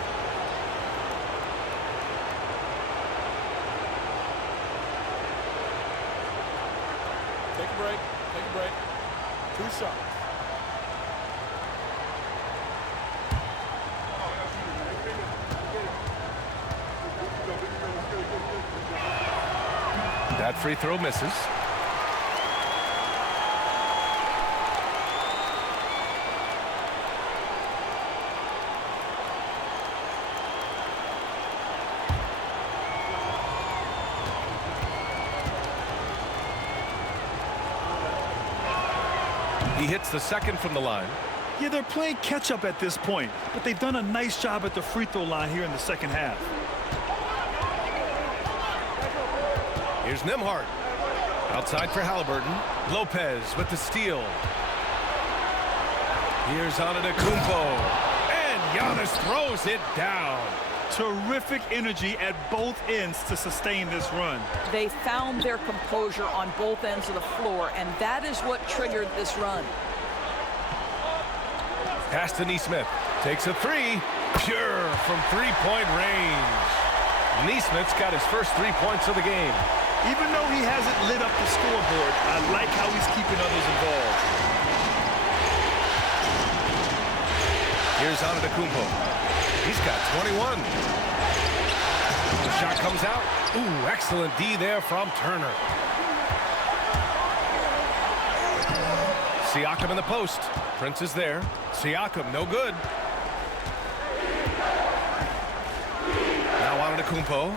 Take a break. Take a break. 2 shots. That free throw misses. He hits the second from the line. Yeah, they're playing catch-up at this point, but they've done a nice job at the free throw line here in the second half. Here's Nembhard. Outside for Haliburton. Lopez with the steal. Here's Antetokounmpo. And Giannis throws it down. Terrific energy at both ends to sustain this run. They found their composure on both ends of the floor, and that is what triggered this run. Pass to Nesmith. Takes a three. Pure from three-point range. Nesmith's got his first 3 points of the game. Even though he hasn't lit up the scoreboard, I like how he's keeping others involved. Here's Antetokounmpo. He's got 21. The shot comes out. Ooh, excellent D there from Turner. Siakam in the post. Prince is there. Siakam, no good. Now Antetokounmpo.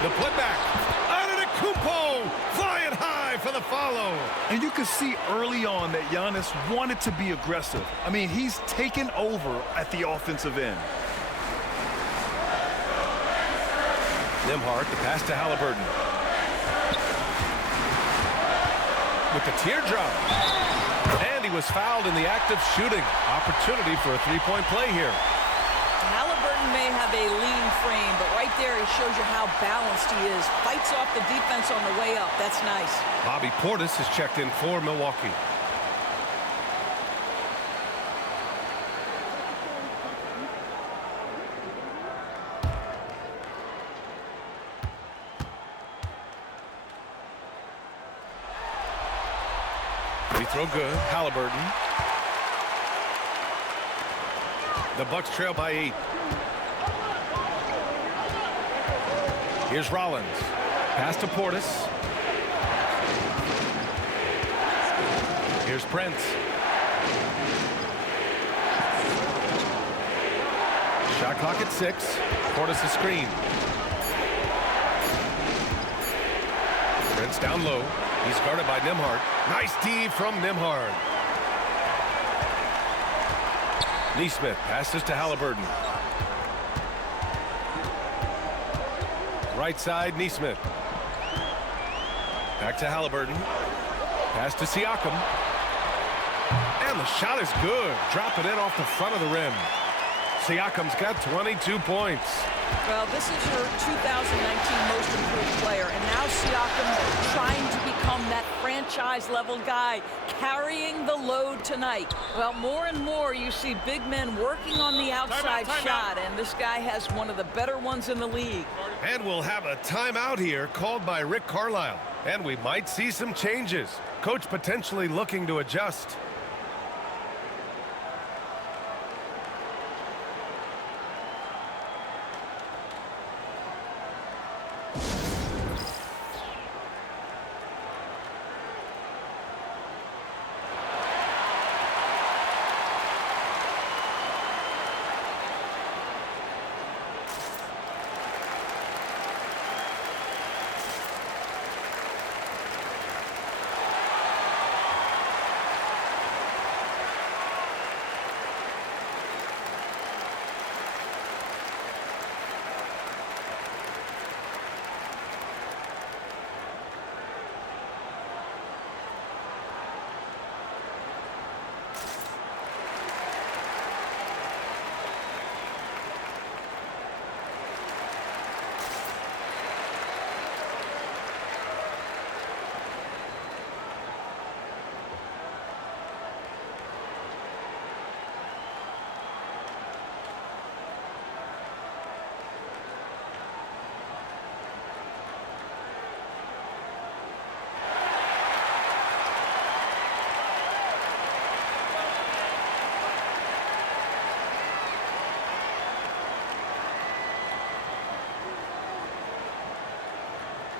The putback. Antetokounmpo flying high for the follow. And you could see early on that Giannis wanted to be aggressive. I mean, he's taken over at the offensive end. Nembhard, the pass to Haliburton. With the teardrop. And he was fouled in the act of shooting. Opportunity for a three-point play here. Haliburton may have a lean frame, but right there he shows you how balanced he is. Fights off the defense on the way up. That's nice. Bobby Portis has checked in for Milwaukee. Free throw good. Haliburton. The Bucks trail by 8. Here's Rollins. Pass to Portis. Here's Prince. Shot clock at 6. Portis a screen. Prince down low. He's guarded by Nembhard. Nice D from Nembhard. Nesmith passes to Haliburton. Right side, Nesmith. Back to Haliburton. Pass to Siakam. And the shot is good. Drop it in off the front of the rim. Siakam's got 22 points. Well, this is your 2019 most improved player, and now Siakam trying to become that franchise-level guy, carrying the load tonight. Well, more and more you see big men working on the outside shot, and this guy has one of the better ones in the league. And we'll have a timeout here called by Rick Carlisle. And we might see some changes. Coach potentially looking to adjust.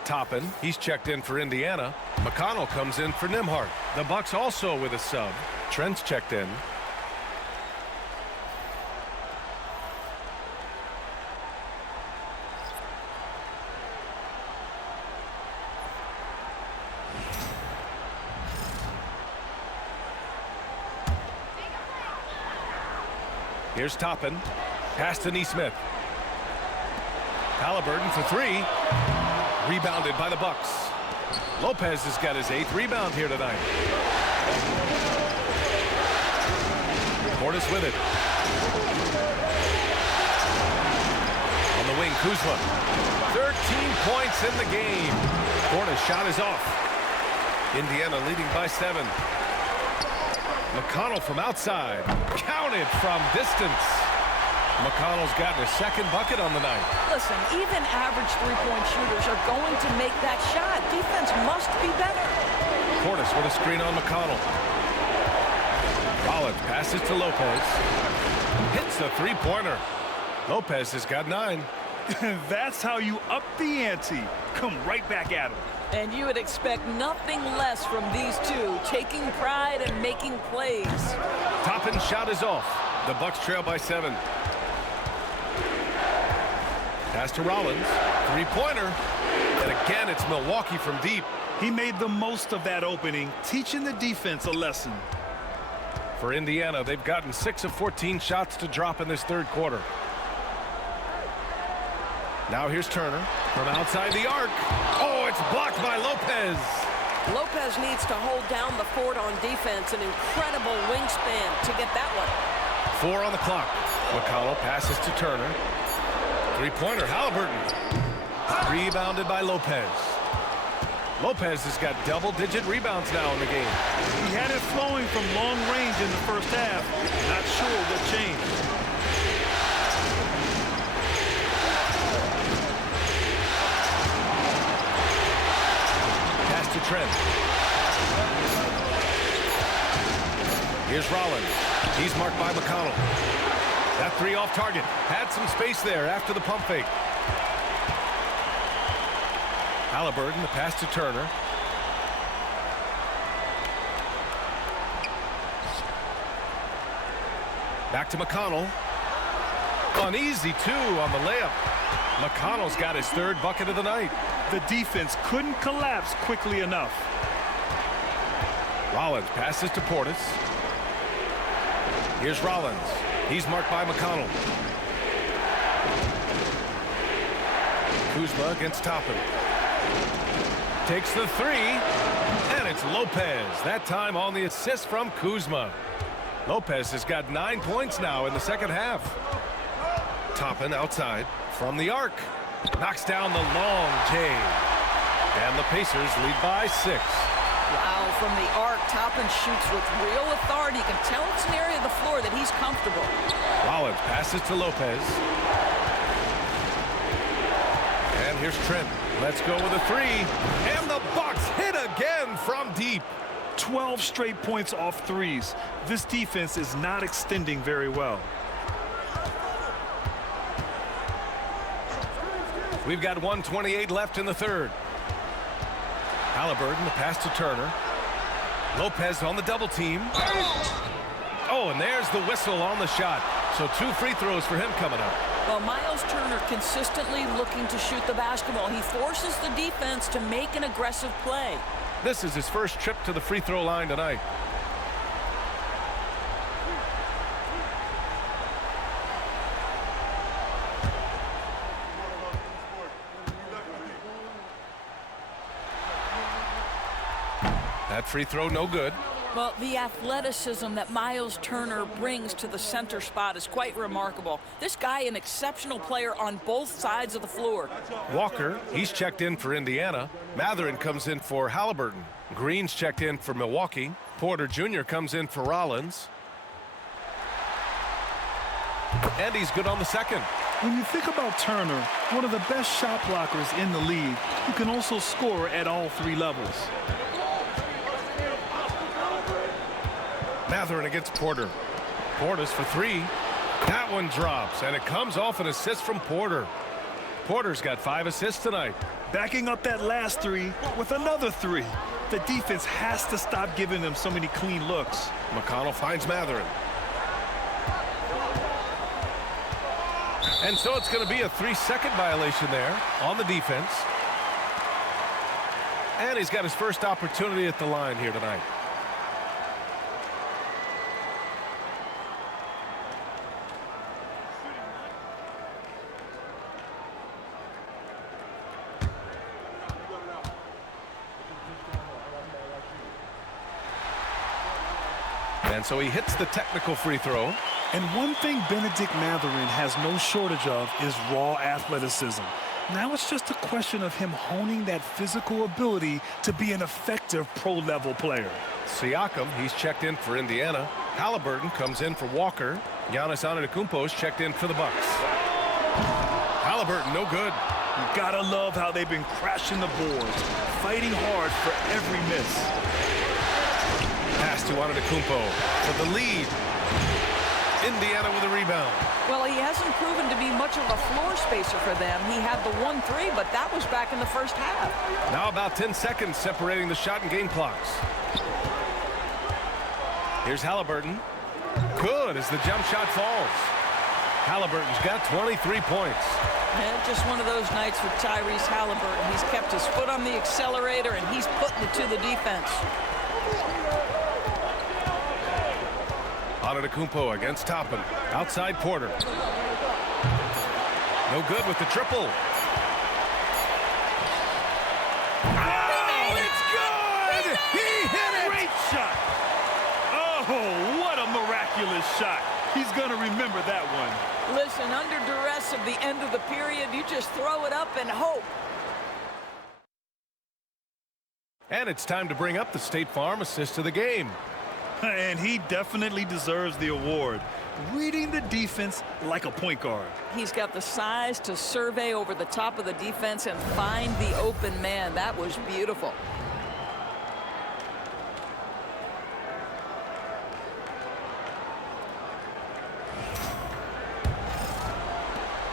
Toppin, he's checked in for Indiana. McConnell comes in for Nembhard. The Bucks also with a sub. Trent's checked in. Here's Toppin. Pass to Nesmith. Haliburton for three. Rebounded by the Bucks. Lopez has got his 8th rebound here tonight. Portis with it. On the wing, Kuzma. 13 points in the game. Portis' shot is off. Indiana leading by 7. McConnell from outside. Counted from distance. McConnell's gotten his second bucket on the night. Listen, even average three-point shooters are going to make that shot. Defense must be better. Portis with a screen on McConnell. Rollins passes to Lopez. Hits the three-pointer. Lopez has got 9. That's how you up the ante. Come right back at him. And you would expect nothing less from these two, taking pride and making plays. Toppin's shot is off. The Bucks trail by 7. Pass to Rollins. Three-pointer. And again, it's Milwaukee from deep. He made the most of that opening, teaching the defense a lesson. For Indiana, they've gotten 6 of 14 shots to drop in this third quarter. Now here's Turner from outside the arc. Oh, it's blocked by Lopez. Lopez needs to hold down the fort on defense. An incredible wingspan to get that one. 4 on the clock. McConnell passes to Turner. Three-pointer, Haliburton. Rebounded by Lopez. Lopez has got double-digit rebounds now in the game. He had it flowing from long range in the first half. Not sure what changed. Pass to Trent. Here's Rollins. He's marked by McConnell. That three off target. Had some space there after the pump fake. Haliburton, the pass to Turner. Back to McConnell. An easy 2 on the layup. McConnell's got his third bucket of the night. The defense couldn't collapse quickly enough. Rollins passes to Portis. Here's Rollins. He's marked by McConnell. Kuzma against Toppin. Takes the 3, and it's Lopez. That time on the assist from Kuzma. Lopez has got 9 points now in the second half. Toppin outside from the arc. Knocks down the long J. And the Pacers lead by 6. Wow, from the arc, Toppin shoots with real authority. You can tell it's an area of the floor that he's comfortable. Rollins passes to Lopez. And here's Trent. Let's go with a 3. And the Bucks hit again from deep. 12 straight points off threes. This defense is not extending very well. We've got 1:28 left in the third. Haliburton, the pass to Turner. Lopez on the double team. Oh, and there's the whistle on the shot. So 2 free throws for him coming up. Well, Miles Turner consistently looking to shoot the basketball. He forces the defense to make an aggressive play. This is his first trip to the free throw line tonight. That free throw no good. Well, the athleticism that Miles Turner brings to the center spot is quite remarkable. This guy, an exceptional player on both sides of the floor. Walker, he's checked in for Indiana. Matherin comes in for Haliburton. Green's checked in for Milwaukee. Porter Jr. comes in for Rollins. And he's good on the second. When you think about Turner, one of the best shot blockers in the league, who can also score at all 3 levels. Matherin against Porter. Portis for 3. That one drops, and it comes off an assist from Porter. Porter's got 5 assists tonight. Backing up that last 3 with another 3. The defense has to stop giving them so many clean looks. McConnell finds Matherin. And so it's going to be a 3-second violation there on the defense. And he's got his first opportunity at the line here tonight. And so he hits the technical free throw. And one thing Bennedict Mathurin has no shortage of is raw athleticism. Now it's just a question of him honing that physical ability to be an effective pro-level player. Siakam, he's checked in for Indiana. Haliburton comes in for Walker. Giannis Antetokounmpo's checked in for the Bucks. Haliburton, no good. You gotta love how they've been crashing the boards, fighting hard for every miss. Pass to Antetokounmpo for the lead. Indiana with a rebound. Well, he hasn't proven to be much of a floor spacer for them. He had the 1-3, but that was back in the first half. Now about 10 seconds separating the shot and game clocks. Here's Haliburton. Good as the jump shot falls. Haliburton's got 23 points. And just one of those nights for Tyrese Haliburton. He's kept his foot on the accelerator, and he's putting it to the defense. Antetokounmpo against Toppin. Outside Porter. No good with the triple. Oh, it's good! He hit it! Great shot! Oh, what a miraculous shot. He's going to remember that one. Listen, under duress of the end of the period, you just throw it up and hope. And it's time to bring up the State Farm assist of the game. And he definitely deserves the award. Reading the defense like a point guard. He's got the size to survey over the top of the defense and find the open man. That was beautiful.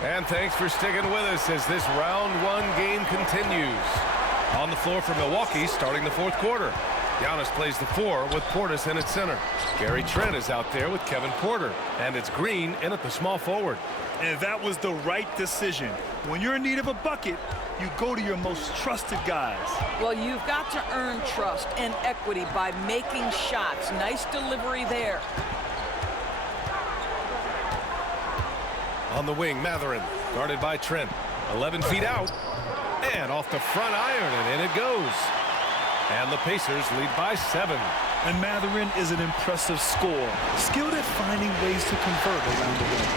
And thanks for sticking with us as this round one game continues. On the floor for Milwaukee, starting the fourth quarter. Giannis plays the 4 with Portis in at center. Gary Trent is out there with Kevin Porter. And it's Green in at the small forward. And that was the right decision. When you're in need of a bucket, you go to your most trusted guys. Well, you've got to earn trust and equity by making shots. Nice delivery there. On the wing, Mathurin, guarded by Trent. 11 feet out. And off the front iron, and in it goes. And the Pacers lead by 7. And Mathurin is an impressive scorer, skilled at finding ways to convert around the rim.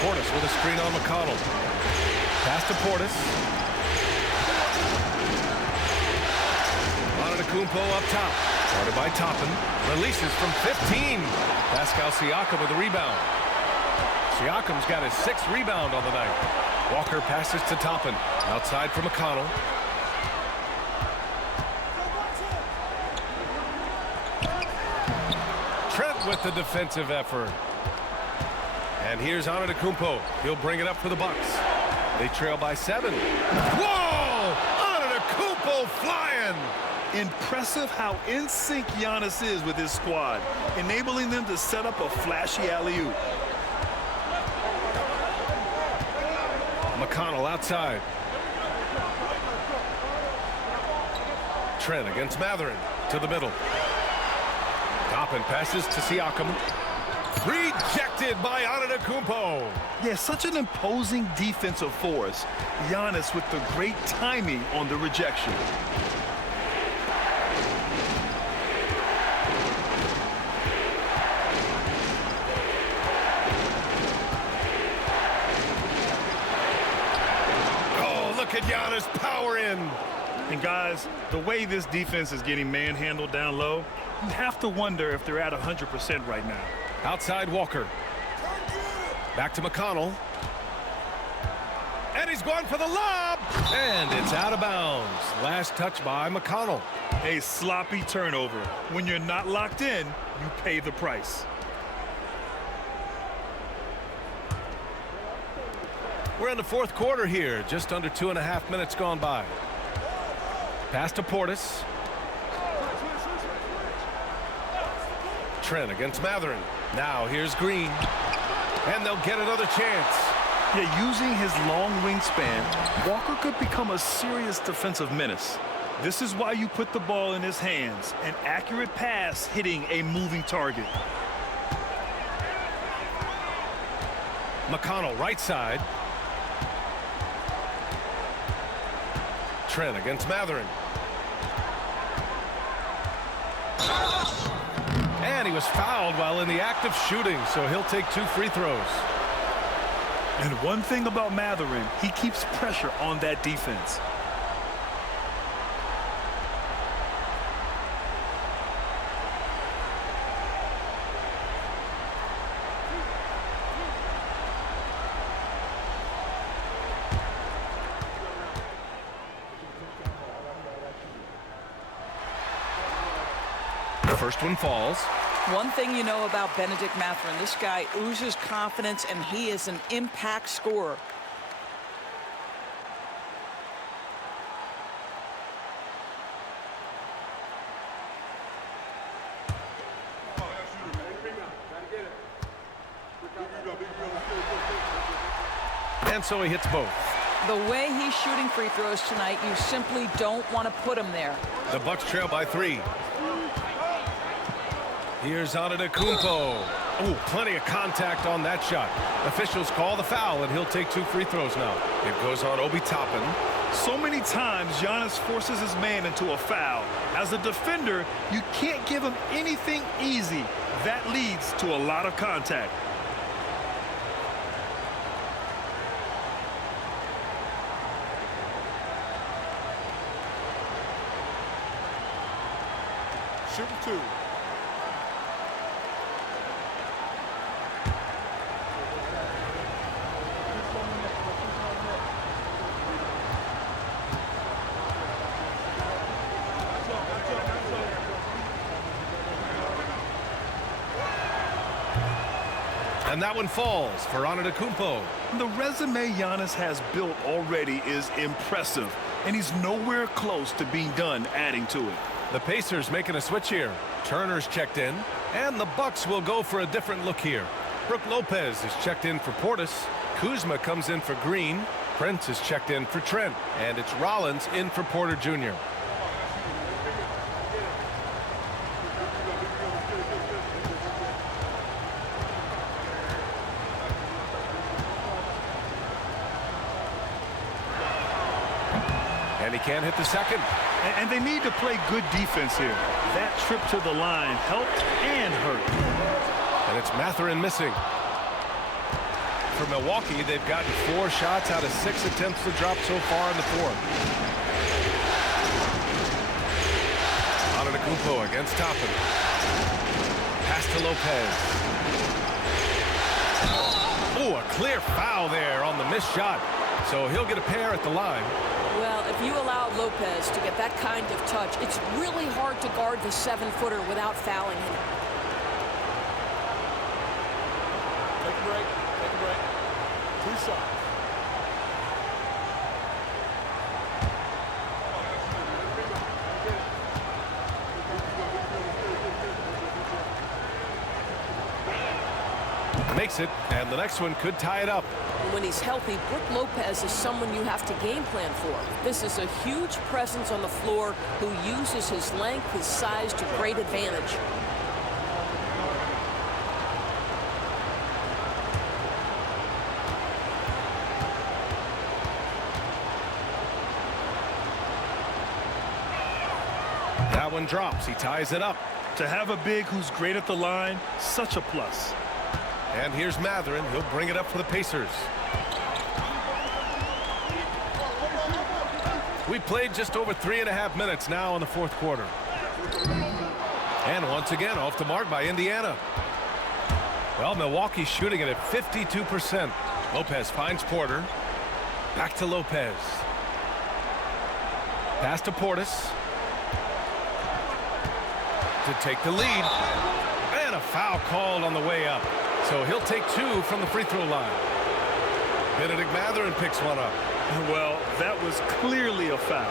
Portis with a screen on McConnell. Pass to Portis. Antetokounmpo up top. Guarded by Toppin. Releases from 15. Pascal Siakam with the rebound. Siakam's got his 6th rebound on the night. Walker passes to Toppin. Outside for McConnell. Trent with the defensive effort. And here's Antetokounmpo. He'll bring it up for the Bucks. They trail by 7. Whoa! Antetokounmpo flying! Impressive how in sync Giannis is with his squad, enabling them to set up a flashy alley-oop. McConnell outside. Trent against Mathurin to the middle. Toppin passes to Siakam. Rejected by Antetokounmpo. Yeah, such an imposing defensive force. Giannis with the great timing on the rejection. Oh, look at Giannis power in. And guys, the way this defense is getting manhandled down low, you have to wonder if they're at 100% right now. Outside Walker. Back to McConnell. And he's going for the lob. And it's out of bounds. Last touch by McConnell. A sloppy turnover. When you're not locked in, you pay the price. We're in the fourth quarter here. Just under 2.5 minutes gone by. Pass to Portis. Trent against Mathurin. Now here's Green. And they'll get another chance. Yeah, using his long wingspan, Walker could become a serious defensive menace. This is why you put the ball in his hands. An accurate pass hitting a moving target. McConnell right side. Trent against Mathurin. And he was fouled while in the act of shooting, so he'll take 2 free throws. And one thing about Mathurin, he keeps pressure on that defense. The first one falls. One thing you know about Bennedict Mathurin, this guy oozes confidence, and he is an impact scorer. And so he hits both. The way he's shooting free throws tonight, you simply don't want to put him there. The Bucks trail by 3. Here's Antetokounmpo. Oh, plenty of contact on that shot. Officials call the foul, and he'll take 2 free throws now. It goes on Obi Toppin. So many times, Giannis forces his man into a foul. As a defender, you can't give him anything easy. That leads to a lot of contact. Shooting 2. And that one falls for Antetokounmpo. The resume Giannis has built already is impressive, and he's nowhere close to being done adding to it. The Pacers making a switch here. Turner's checked in, and the Bucks will go for a different look here. Brook Lopez is checked in for Portis. Kuzma comes in for Green. Prince is checked in for Trent, and it's Rollins in for Porter Jr. And he can't hit the second. And they need to play good defense here. That trip to the line helped and hurt. And it's Mathurin missing. For Milwaukee, they've gotten 4 shots out of 6 attempts to drop so far in the fourth. Antetokounmpo against Toppin. Pass to Lopez. Oh, a clear foul there on the missed shot. So he'll get a pair at the line. Well, if you allow Lopez to get that kind of touch, it's really hard to guard the 7-footer without fouling him. Take a break. Take a break. 2 shots. Makes it, and the next one could tie it up. When he's healthy, Brook Lopez is someone you have to game plan for. This is a huge presence on the floor who uses his length, his size to great advantage. That one drops. He ties it up. To have a big who's great at the line, such a plus. And here's Mathurin. He'll bring it up for the Pacers. We played just over 3.5 minutes now in the fourth quarter. And once again, off the mark by Indiana. Well, Milwaukee's shooting it at 52%. Lopez finds Porter. Back to Lopez. Pass to Portis. To take the lead. And a foul called on the way up. So he'll take 2 from the free throw line. Bennedict Mathurin picks one up. Well, that was clearly a foul.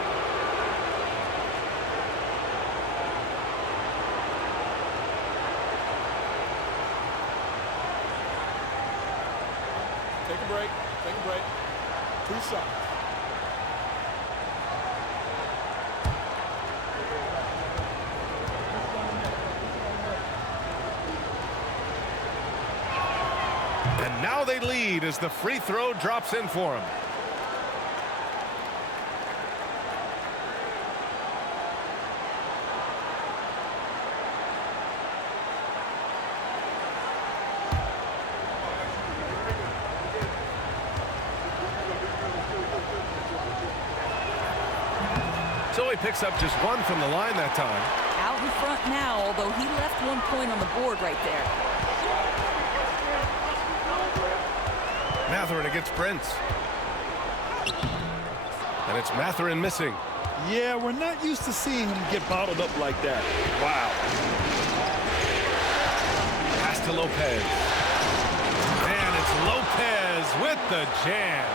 Take a break. Take a break. 2 shots. And now they lead as the free throw drops in for him. So he picks up just one from the line that time. Out in front now, although he left 1 point on the board right there. Mathurin against Prince. And it's Mathurin missing. Yeah, we're not used to seeing him get bottled up like that. Wow. Pass to Lopez. And it's Lopez with the jam.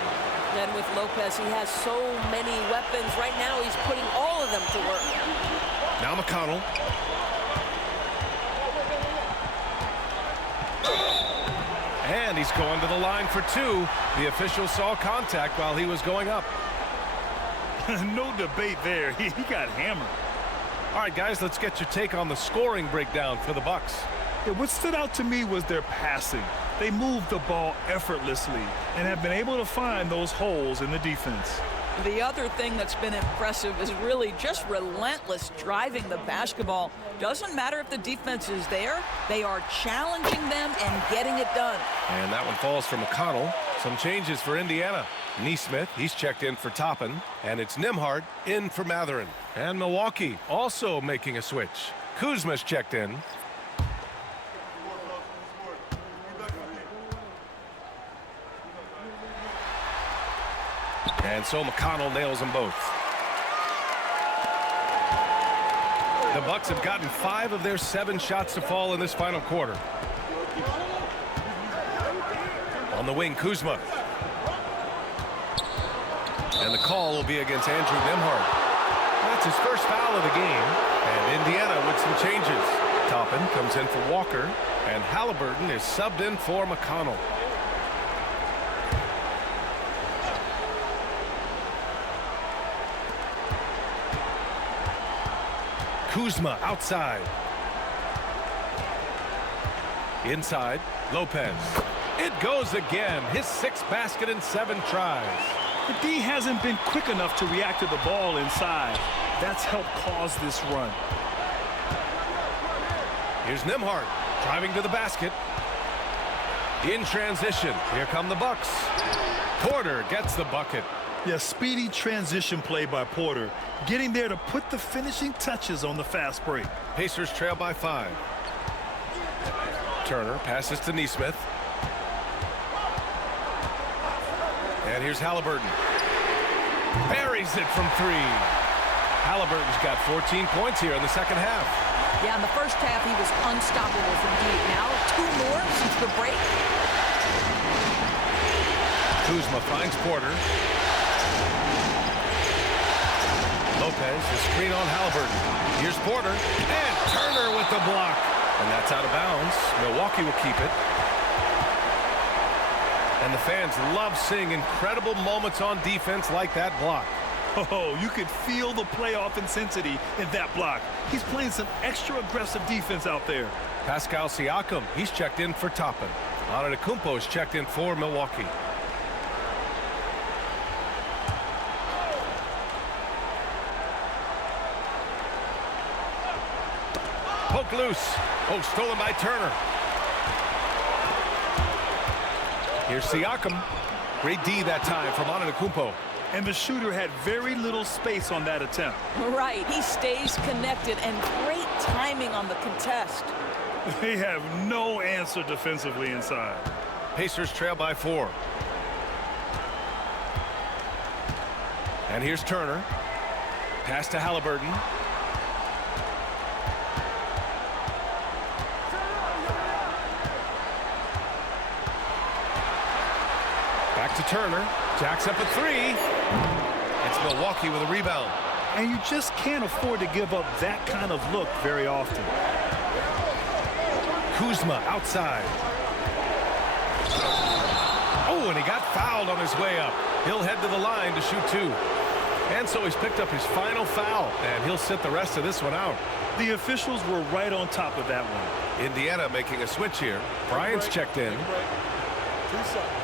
And with Lopez, he has so many weapons. Right now, he's putting all of them to work. Now McConnell. And he's going to the line for two. The official saw contact while he was going up. No debate there. He got hammered. All right, guys, let's get your take on the scoring breakdown for the Bucks. Yeah, what stood out to me was their passing. They moved the ball effortlessly and have been able to find those holes in the defense. The other thing that's been impressive is really just relentless driving the basketball. Doesn't matter if the defense is there, they are challenging them and getting it done. And that one falls for McConnell. Some changes for Indiana. Nesmith, he's checked in for Toppin. And it's Nembhard in for Mathurin. And Milwaukee also making a switch. Kuzma's checked in. And so McConnell nails them both. The Bucks have gotten 5 of their 7 shots to fall in this final quarter. On the wing, Kuzma. And the call will be against Andrew Nembhard. That's his first foul of the game. And Indiana with some changes. Toppin comes in for Walker. And Haliburton is subbed in for McConnell. Kuzma outside. Inside, Lopez. It goes again. His 6th basket in 7 tries. The D hasn't been quick enough to react to the ball inside. That's helped cause this run. Here's Nembhard driving to the basket. In transition, here come the Bucks. Porter gets the bucket. Yeah, speedy transition play by Porter, getting there to put the finishing touches on the fast break. Pacers trail by 5. Turner passes to Nesmith. And here's Haliburton. Buries it from 3. Haliburton's got 14 points here in the second half. Yeah, in the first half, he was unstoppable from deep. Now, 2 more since the break. Kuzma finds Porter. Lopez, the screen on Haliburton. Here's Porter, and Turner with the block. And that's out of bounds. Milwaukee will keep it. And the fans love seeing incredible moments on defense like that block. Oh, you could feel the playoff intensity in that block. He's playing some extra aggressive defense out there. Pascal Siakam, he's checked in for Toppin. Antetokounmpo is checked in for Milwaukee. Poke loose. Oh, stolen by Turner. Here's Siakam. Great D that time from Antetokounmpo. And the shooter had very little space on that attempt. Right, he stays connected, and great timing on the contest. They have no answer defensively inside. Pacers trail by 4. And here's Turner. Pass to Haliburton. Back to Turner. Jacks up a 3. It's Milwaukee with a rebound. And you just can't afford to give up that kind of look very often. Kuzma outside. Oh, and he got fouled on his way up. He'll head to the line to shoot 2. And so he's picked up his final foul, and he'll sit the rest of this one out. The officials were right on top of that one. Indiana making a switch here. Bryant's checked in. 2 seconds.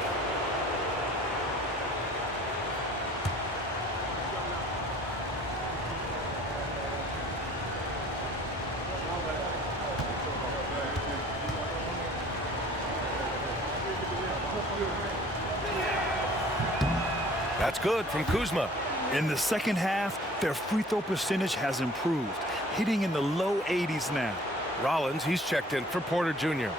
That's good from Kuzma. In the second half, their free throw percentage has improved, hitting in the low 80s now. Rollins, he's checked in for Porter Jr.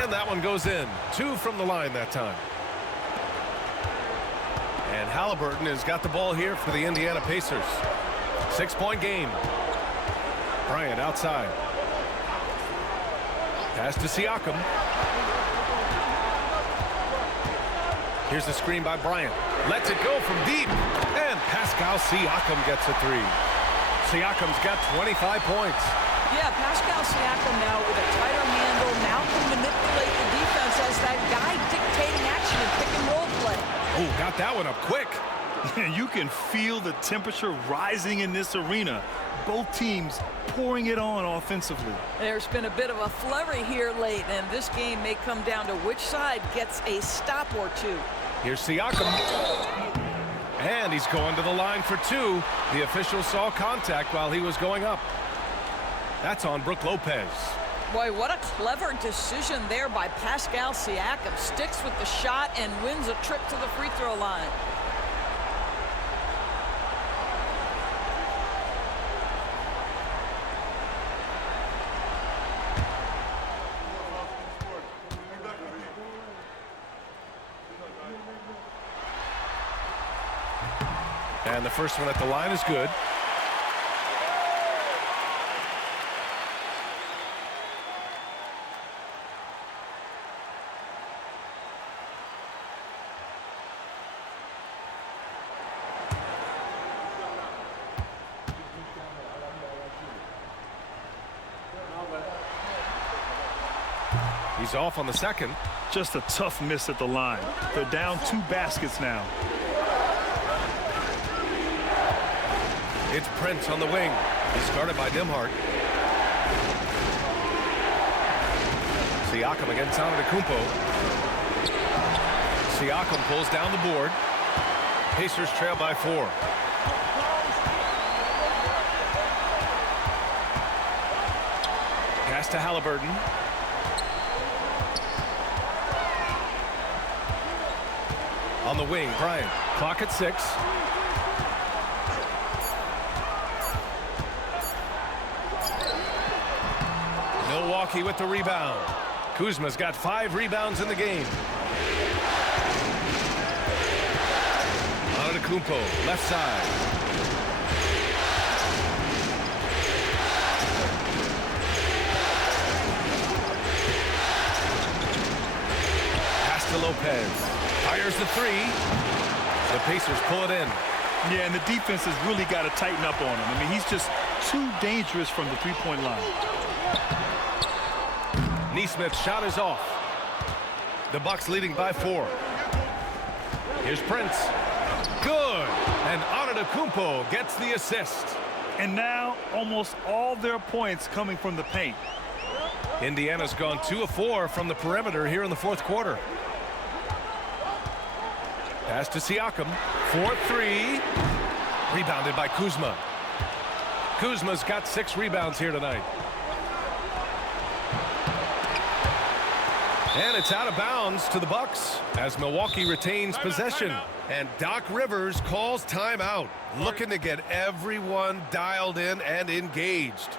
And that one goes in. 2 from the line that time. And Haliburton has got the ball here for the Indiana Pacers. 6-point game. Bryant outside. Pass to Siakam. Here's the screen by Bryant. Lets it go from deep. And Pascal Siakam gets a 3. Siakam's got 25 points. Yeah, Pascal Siakam now with a tighter handle, now can manipulate the defense as that guy dictating action and pick and roll play. Oh, got that one up quick. You can feel the temperature rising in this arena. Both teams pouring it on offensively. There's been a bit of a flurry here late, and this game may come down to which side gets a stop or two. Here's Siakam. And he's going to the line for 2. The official saw contact while he was going up. That's on Brook Lopez. Boy, what a clever decision there by Pascal Siakam. Sticks with the shot and wins a trip to the free throw line. And the first one at the line is good. He's off on the second. Just a tough miss at the line. They're down 2 baskets now. It's Prince on the wing. He's guarded by Nembhard. Siakam against Antetokounmpo. Siakam pulls down the board. Pacers trail by 4. Pass to Haliburton. On the wing, Bryant. Clock at 6. Milwaukee with the rebound. Kuzma's got 5 rebounds in the game. Antetokounmpo, left side. Pass to Lopez. Fires the 3. The Pacers pull it in. Yeah, and the defense has really got to tighten up on him. I mean, he's just too dangerous from the three-point line. Nesmith's shot is off. The Bucks leading by 4. Here's Prince. Good. And Antetokounmpo gets the assist. And now almost all their points coming from the paint. Indiana's gone 2 of 4 from the perimeter here in the 4th quarter. Pass to Siakam. 4-3. Rebounded by Kuzma. Kuzma's got 6 rebounds here tonight. And it's out of bounds to the Bucks as Milwaukee retains possession. And Doc Rivers calls timeout, looking to get everyone dialed in and engaged.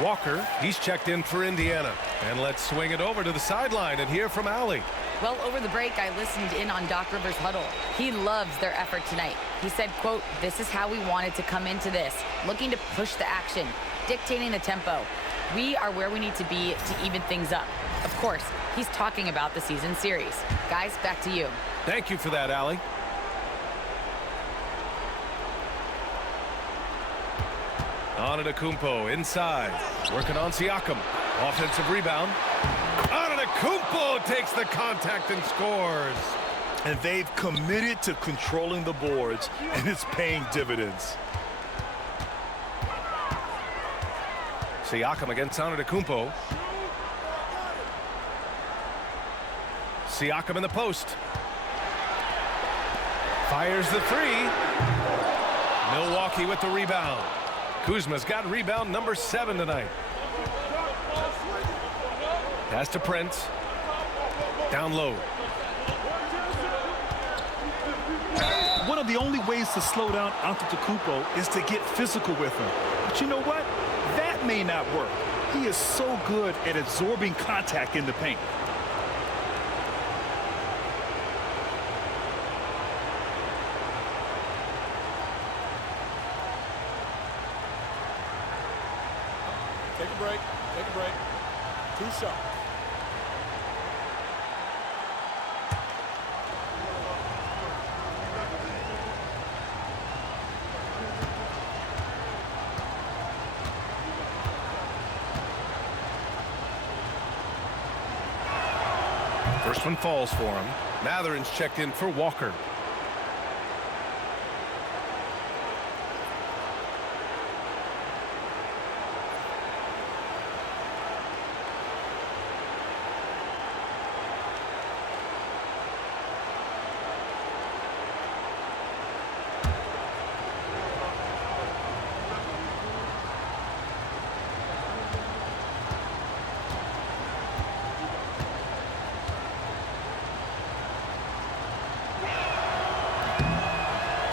Walker, he's checked in for Indiana. And let's swing it over to the sideline and hear from Allie. Well, over the break, I listened in on Doc Rivers' huddle. He loves their effort tonight. He said, quote, "This is how we wanted to come into this, looking to push the action, dictating the tempo. We are where we need to be to even things up." Of course, he's talking about the season series. Guys, back to you. Thank you for that, Allie. Antetokounmpo inside, working on Siakam. Offensive rebound. Antetokounmpo takes the contact and scores. And they've committed to controlling the boards, and it's paying dividends. Siakam against Antetokounmpo. Siakam in the post. Fires the three. Milwaukee with the rebound. Kuzma's got rebound number 7 tonight. Pass to Prince. Down low. One of the only ways to slow down Antetokounmpo is to get physical with him. But you know what? That may not work. He is so good at absorbing contact in the paint. Take a break. Take a break. 2 shots. First one falls for him. Mathurin's checked in for Walker.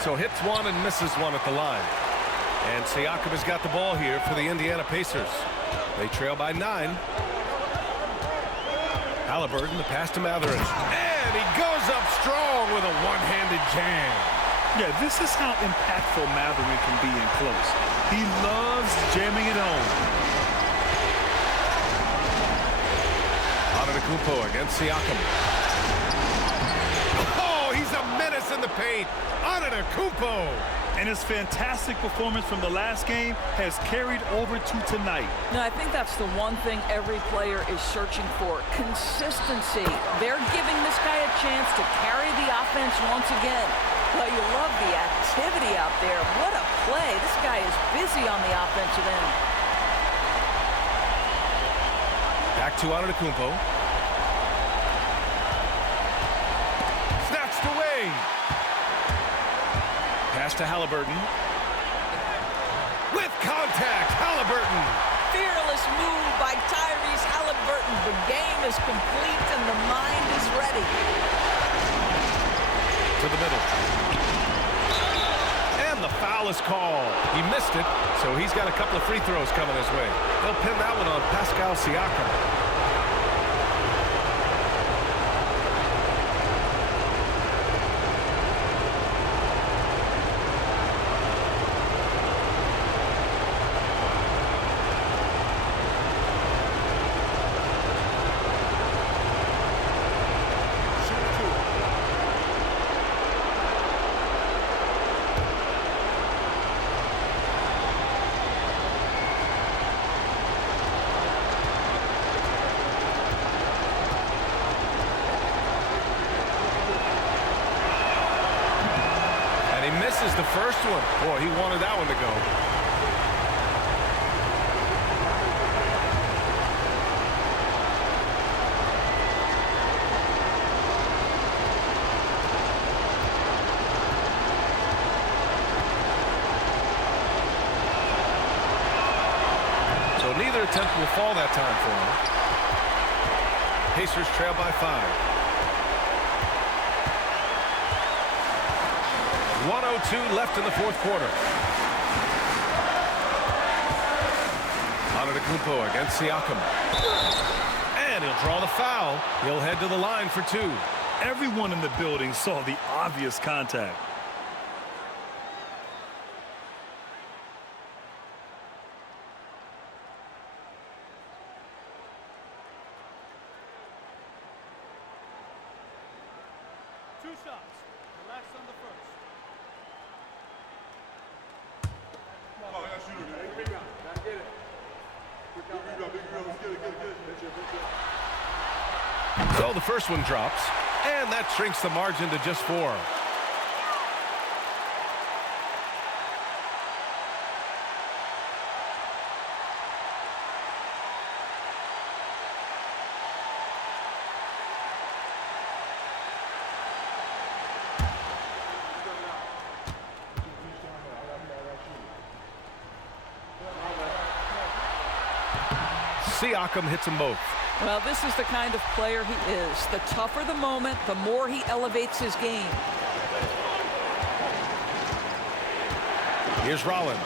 So hits one and misses one at the line. And Siakam has got the ball here for the Indiana Pacers. They trail by 9. Haliburton, the pass to Mathurin. And he goes up strong with a one-handed jam. Yeah, this is how impactful Mathurin can be in close. He loves jamming it home. Antetokounmpo against Siakam. Oh, he's a menace in the paint. Antetokounmpo. And his fantastic performance from the last game has carried over to tonight. No, I think that's the one thing every player is searching for. Consistency. They're giving this guy a chance to carry the offense once again. But you love the activity out there. What a play. This guy is busy on the offensive end. Back to Antetokounmpo. Snatched away. Pass to Haliburton. With contact, Haliburton. Fearless move by Tyrese Haliburton. The game is complete and the mind is ready. To the middle. And the foul is called. He missed it, so he's got a couple of free throws coming his way. They'll pin that one on Pascal Siakam. Misses the first one. Boy, he wanted that one to go. So neither attempt will fall that time for him. Pacers trail by 5. 1:02 left in the fourth quarter. Antetokounmpo against Siakam. And he'll draw the foul. He'll head to the line for two. Everyone in the building saw the obvious contact. Two shots. Relax on the first. So the first one drops, and that shrinks the margin to just 4. Siakam hits them both. Well, this is the kind of player he is. The tougher the moment, the more he elevates his game. Here's Rollins.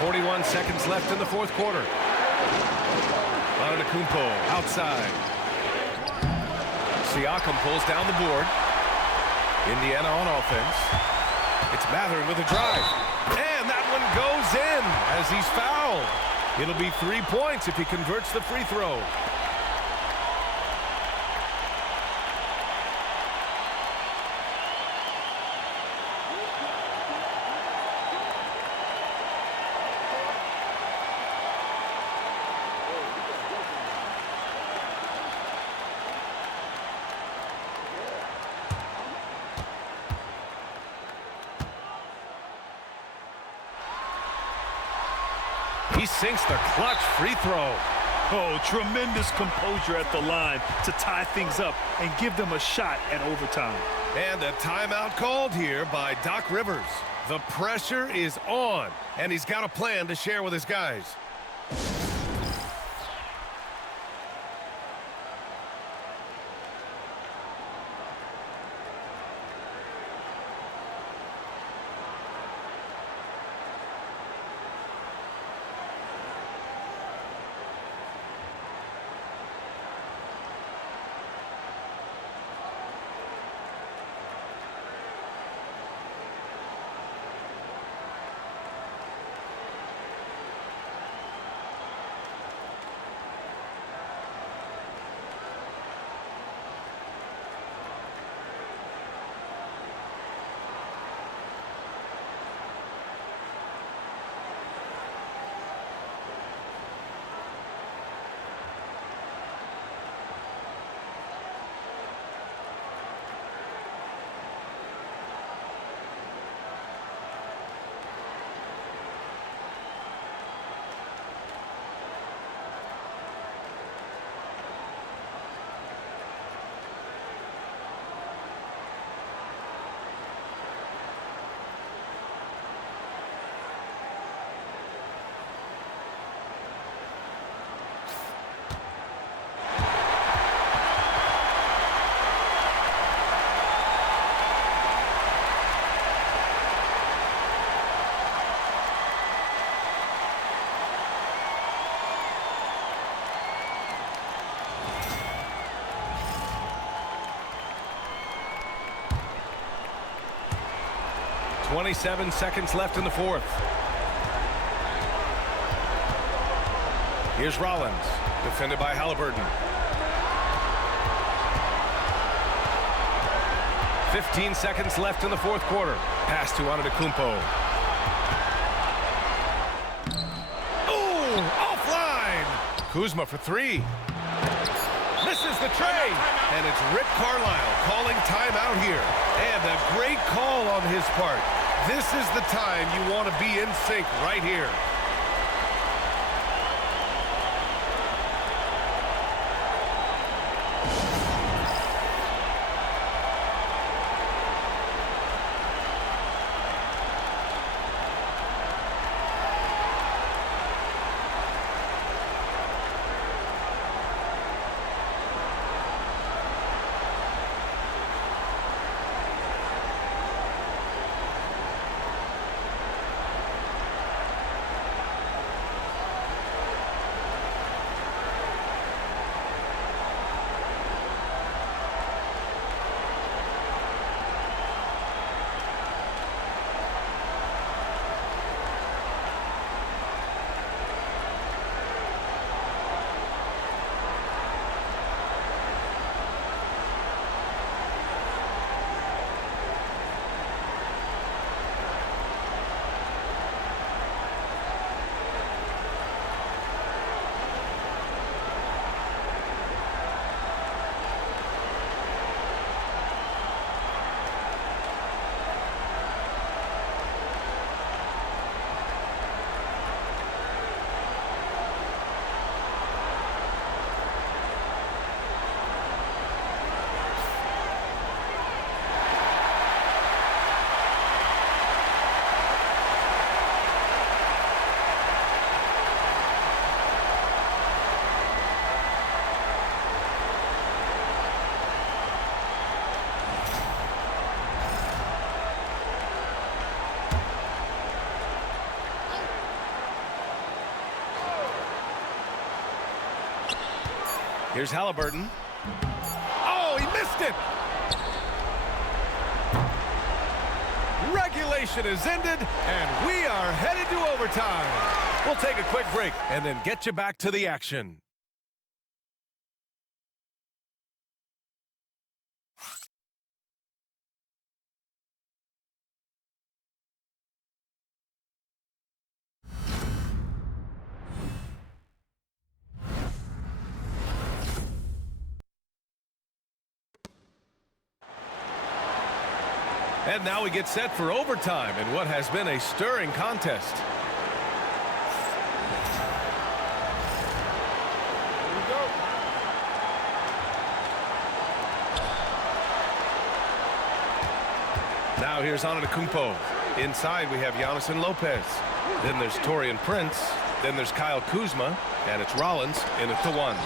41 seconds left in the fourth quarter. Antetokounmpo outside. Siakam pulls down the board. Indiana on offense. It's Mathurin with a drive. And that one goes in as he's fouled. It'll be 3 points if he converts the free throw. He sinks the clutch free throw. Oh, tremendous composure at the line to tie things up and give them a shot at overtime. And a timeout called here by Doc Rivers. The pressure is on, and he's got a plan to share with his guys. .27 seconds left in the fourth. Here's Rollins, defended by Haliburton. 15 seconds left in the fourth quarter. Pass to Antetokounmpo. Oh, offline! Kuzma for 3. Misses the tray, and it's Rick Carlisle calling timeout here. And a great call on his part. This is the time you want to be in sync right here. Here's Haliburton. Oh, he missed it! Regulation is ended, and we are headed to overtime. We'll take a quick break and then get you back to the action. And now we get set for overtime in what has been a stirring contest. Here we go. Now here's Antetokounmpo. Inside we have Giannis and Lopez. Then there's Taurean Prince. Then there's Kyle Kuzma. And it's Rollins in at the 1.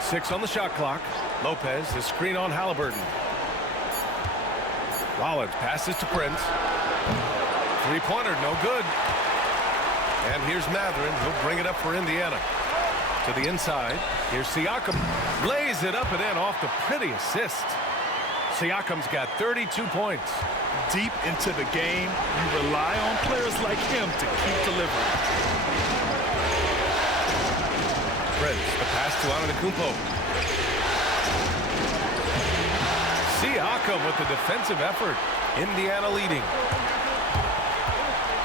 Six on the shot clock. Lopez, the screen on Haliburton. Rollins passes to Prince. Three-pointer, no good. And here's Mathurin. He'll bring it up for Indiana. To the inside. Here's Siakam. Lays it up and in off the pretty assist. Siakam's got 32 points. Deep into the game, you rely on players like him to keep delivering. Prince, the pass to Antetokounmpo. Siakam with the defensive effort. Indiana leading.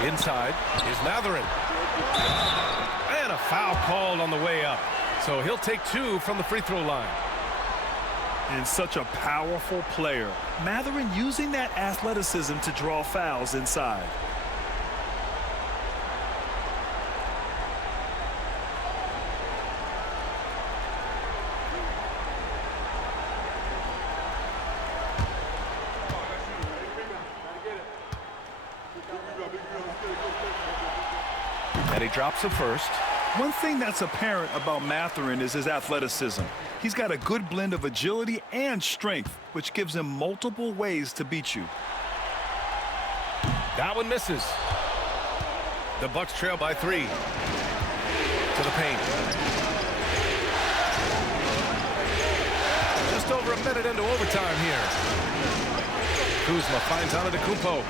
Inside is Mathurin. And a foul called on the way up. So he'll take 2 from the free throw line. And such a powerful player. Mathurin using that athleticism to draw fouls inside. And he drops it first. One thing that's apparent about Mathurin is his athleticism. He's got a good blend of agility and strength, which gives him multiple ways to beat you. That one misses. The Bucks trail by 3. To the paint. Just over a minute into overtime here. Kuzma finds Antetokounmpo.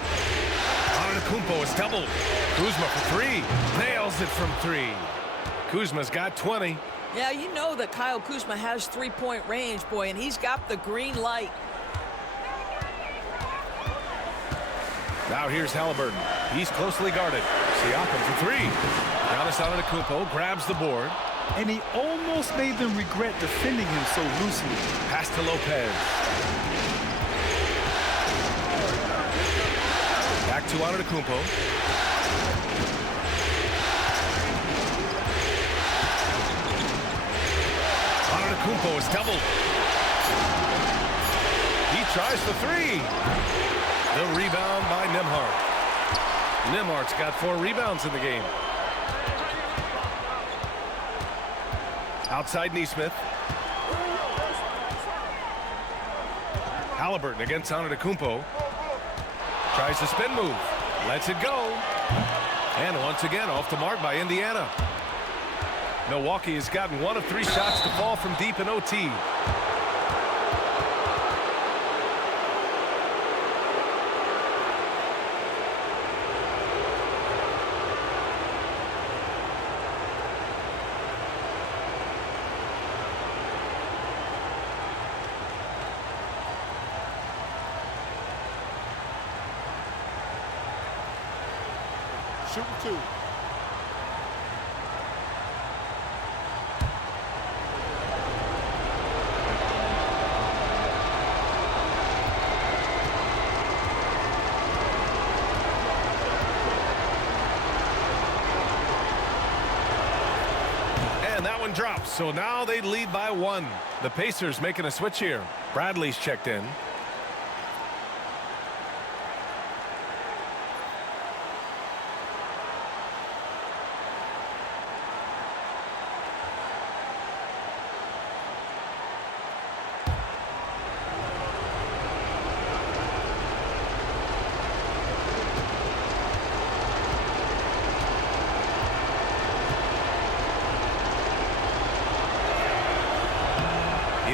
Antetokounmpo is doubled. Kuzma for 3. Nails it from 3. Kuzma's got 20. Yeah, you know that Kyle Kuzma has three-point range, boy, and he's got the green light. Now here's Haliburton. He's closely guarded. Siakam for 3. Giannis Antetokounmpo grabs the board. And he almost made them regret defending him so loosely. Pass to Lopez. Back to Antetokounmpo. Antetokounmpo is doubled. He tries the 3. The rebound by Nembhard. Nembhard's got 4 rebounds in the game. Outside Nesmith. Haliburton against Antetokounmpo. Tries the spin move. Lets it go. And once again off the mark by Indiana. Milwaukee has gotten 1 of 3 shots to fall from deep in OT. Shooting 2. And that one drops, so now they lead by 1. The Pacers making a switch here. Bradley's checked in.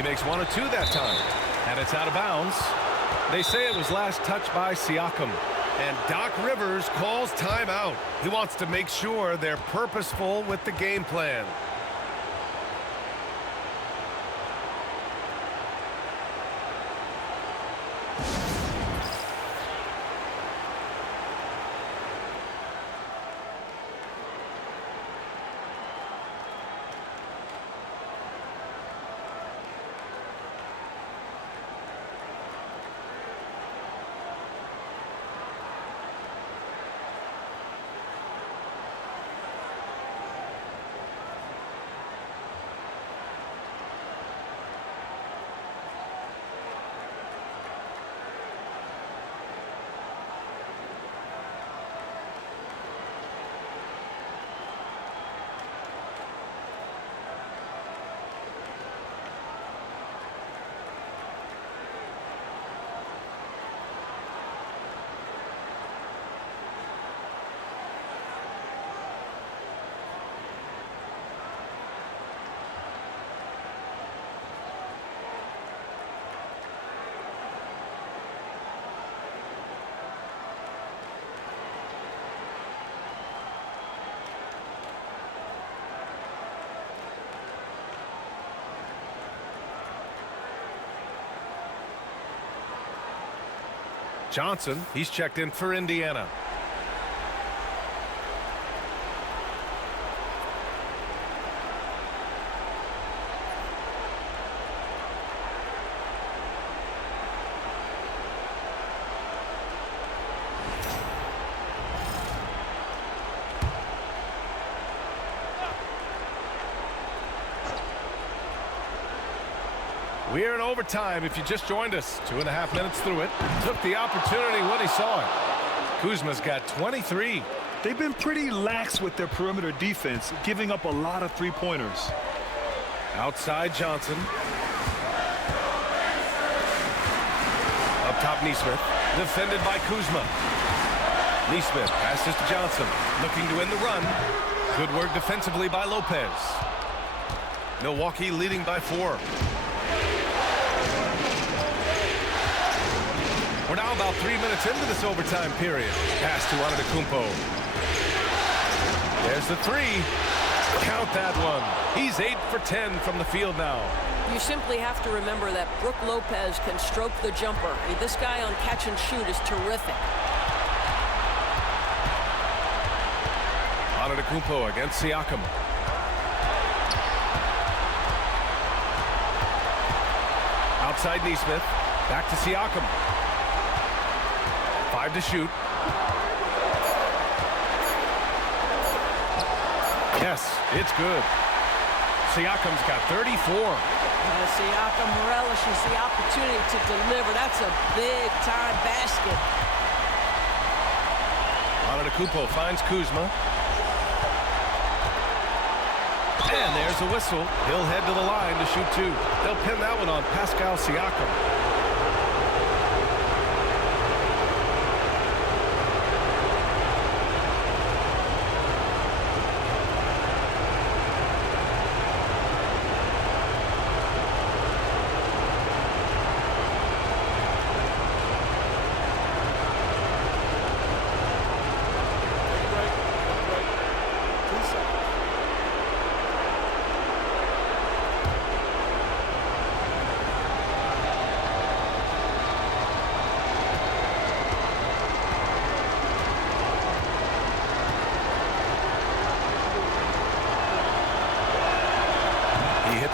makes one or two that time. And it's out of bounds. They say it was last touched by Siakam. And Doc Rivers calls timeout. He wants to make sure they're purposeful with the game plan. Johnson, he's checked in for Indiana. We are in overtime if you just joined us. 2.5 minutes through it. Took the opportunity when he saw it. Kuzma's got 23. They've been pretty lax with their perimeter defense, giving up a lot of three-pointers. Outside Johnson. Up top Nesmith. Defended by Kuzma. Nesmith passes to Johnson. Looking to win the run. Good work defensively by Lopez. Milwaukee leading by 4. We're now about 3 minutes into this overtime period. Pass to Antetokounmpo. There's the three. Count that one. He's 8 for 10 from the field now. You simply have to remember that Brook Lopez can stroke the jumper. I mean, this guy on catch and shoot is terrific. Antetokounmpo against Siakam. Outside Nesmith. Back to Siakam. 5 to shoot. Yes, it's good. Siakam's got 34. Siakam relishes the opportunity to deliver. That's a big-time basket. Antetokounmpo finds Kuzma. And there's a whistle. He'll head to the line to shoot 2. They'll pin that one on Pascal Siakam.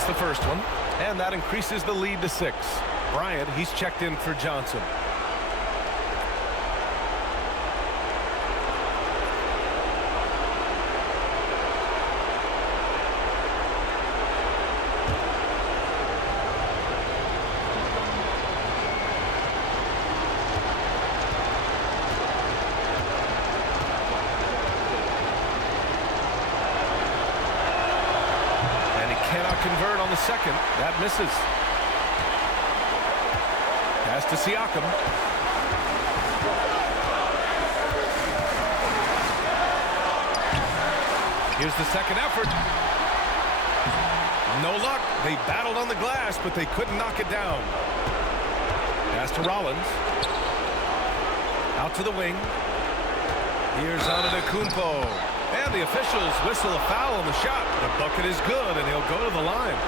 The first one, and that increases the lead to 6. Bryant, he's checked in for Johnson. Convert on the second. That misses. Pass to Siakam. Here's the second effort. No luck. They battled on the glass, but they couldn't knock it down. Pass to Rollins. Out to the wing. Here's Antetokounmpo. And the officials whistle a foul on the shot. The bucket is good, and he'll go to the line.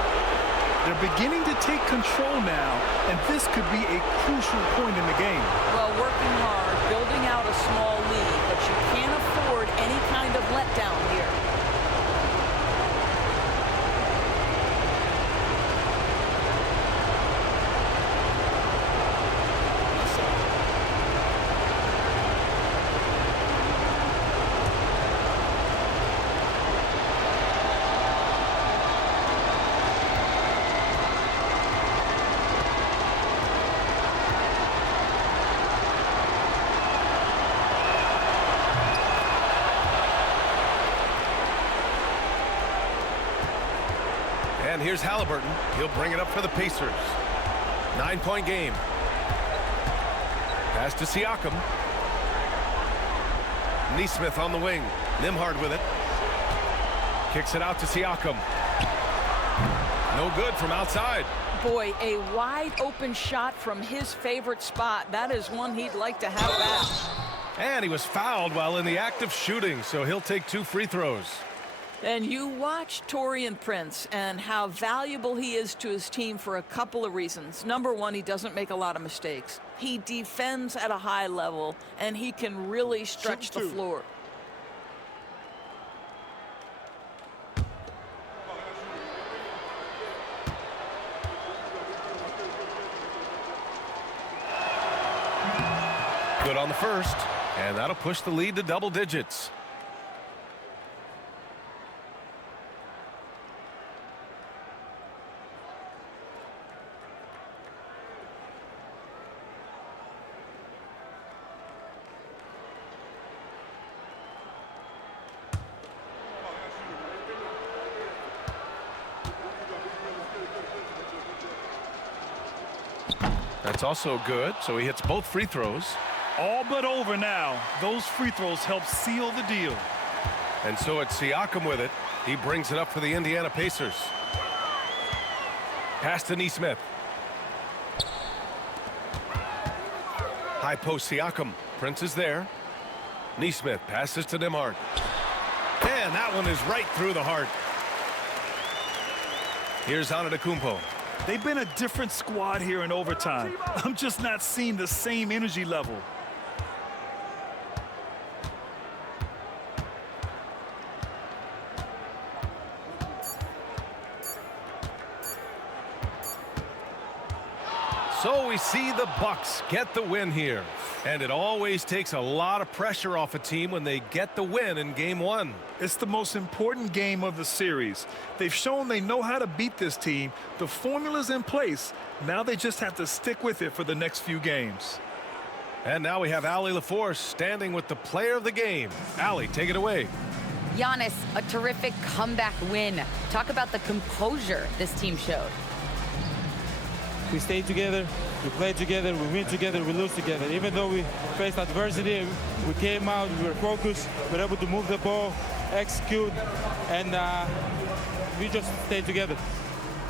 They're beginning to take control now, and this could be a crucial point in the game. Well, working hard, building out a small lead, but you can't afford any kind of letdown here. And here's Haliburton. He'll bring it up for the Pacers. 9-point game. Pass to Siakam. Nesmith on the wing. Nembhard with it. Kicks it out to Siakam. No good from outside. Boy, a wide open shot from his favorite spot. That is one he'd like to have back. And he was fouled while in the act of shooting, so he'll take 2 free throws. And you watch Taurean Prince and how valuable he is to his team for a couple of reasons. Number one, he doesn't make a lot of mistakes. He defends at a high level, and he can really stretch the floor. Good on the first, and that'll push the lead to double digits. That's also good, so he hits both free throws. All but over now. Those free throws help seal the deal. And so it's Siakam with it. He brings it up for the Indiana Pacers. Pass to Nesmith. High post Siakam. Prince is there. Nesmith passes to Nembhard. And that one is right through the heart. Here's Antetokounmpo. They've been a different squad here in overtime. I'm just not seeing the same energy level. So we see the Bucks get the win here. And it always takes a lot of pressure off a team when they get the win in Game 1. It's the most important game of the series. They've shown they know how to beat this team. The formula's in place. Now they just have to stick with it for the next few games. And now we have Ally LaForce standing with the player of the game. Ally, take it away. Giannis, a terrific comeback win. Talk about the composure this team showed. We stayed together, we played together, we win together, we lose together. Even though we faced adversity, we came out, we were focused, we were able to move the ball, execute, and we just stayed together.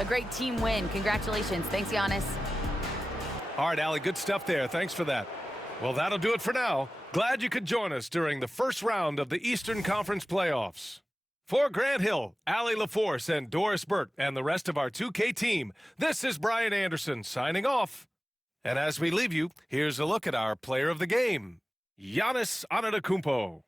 A great team win. Congratulations. Thanks, Giannis. All right, Ally, good stuff there. Thanks for that. Well, that'll do it for now. Glad you could join us during the first round of the Eastern Conference playoffs. For Grant Hill, Ally LaForce, and Doris Burke, and the rest of our 2K team, this is Brian Anderson signing off. And as we leave you, here's a look at our player of the game, Giannis Antetokounmpo.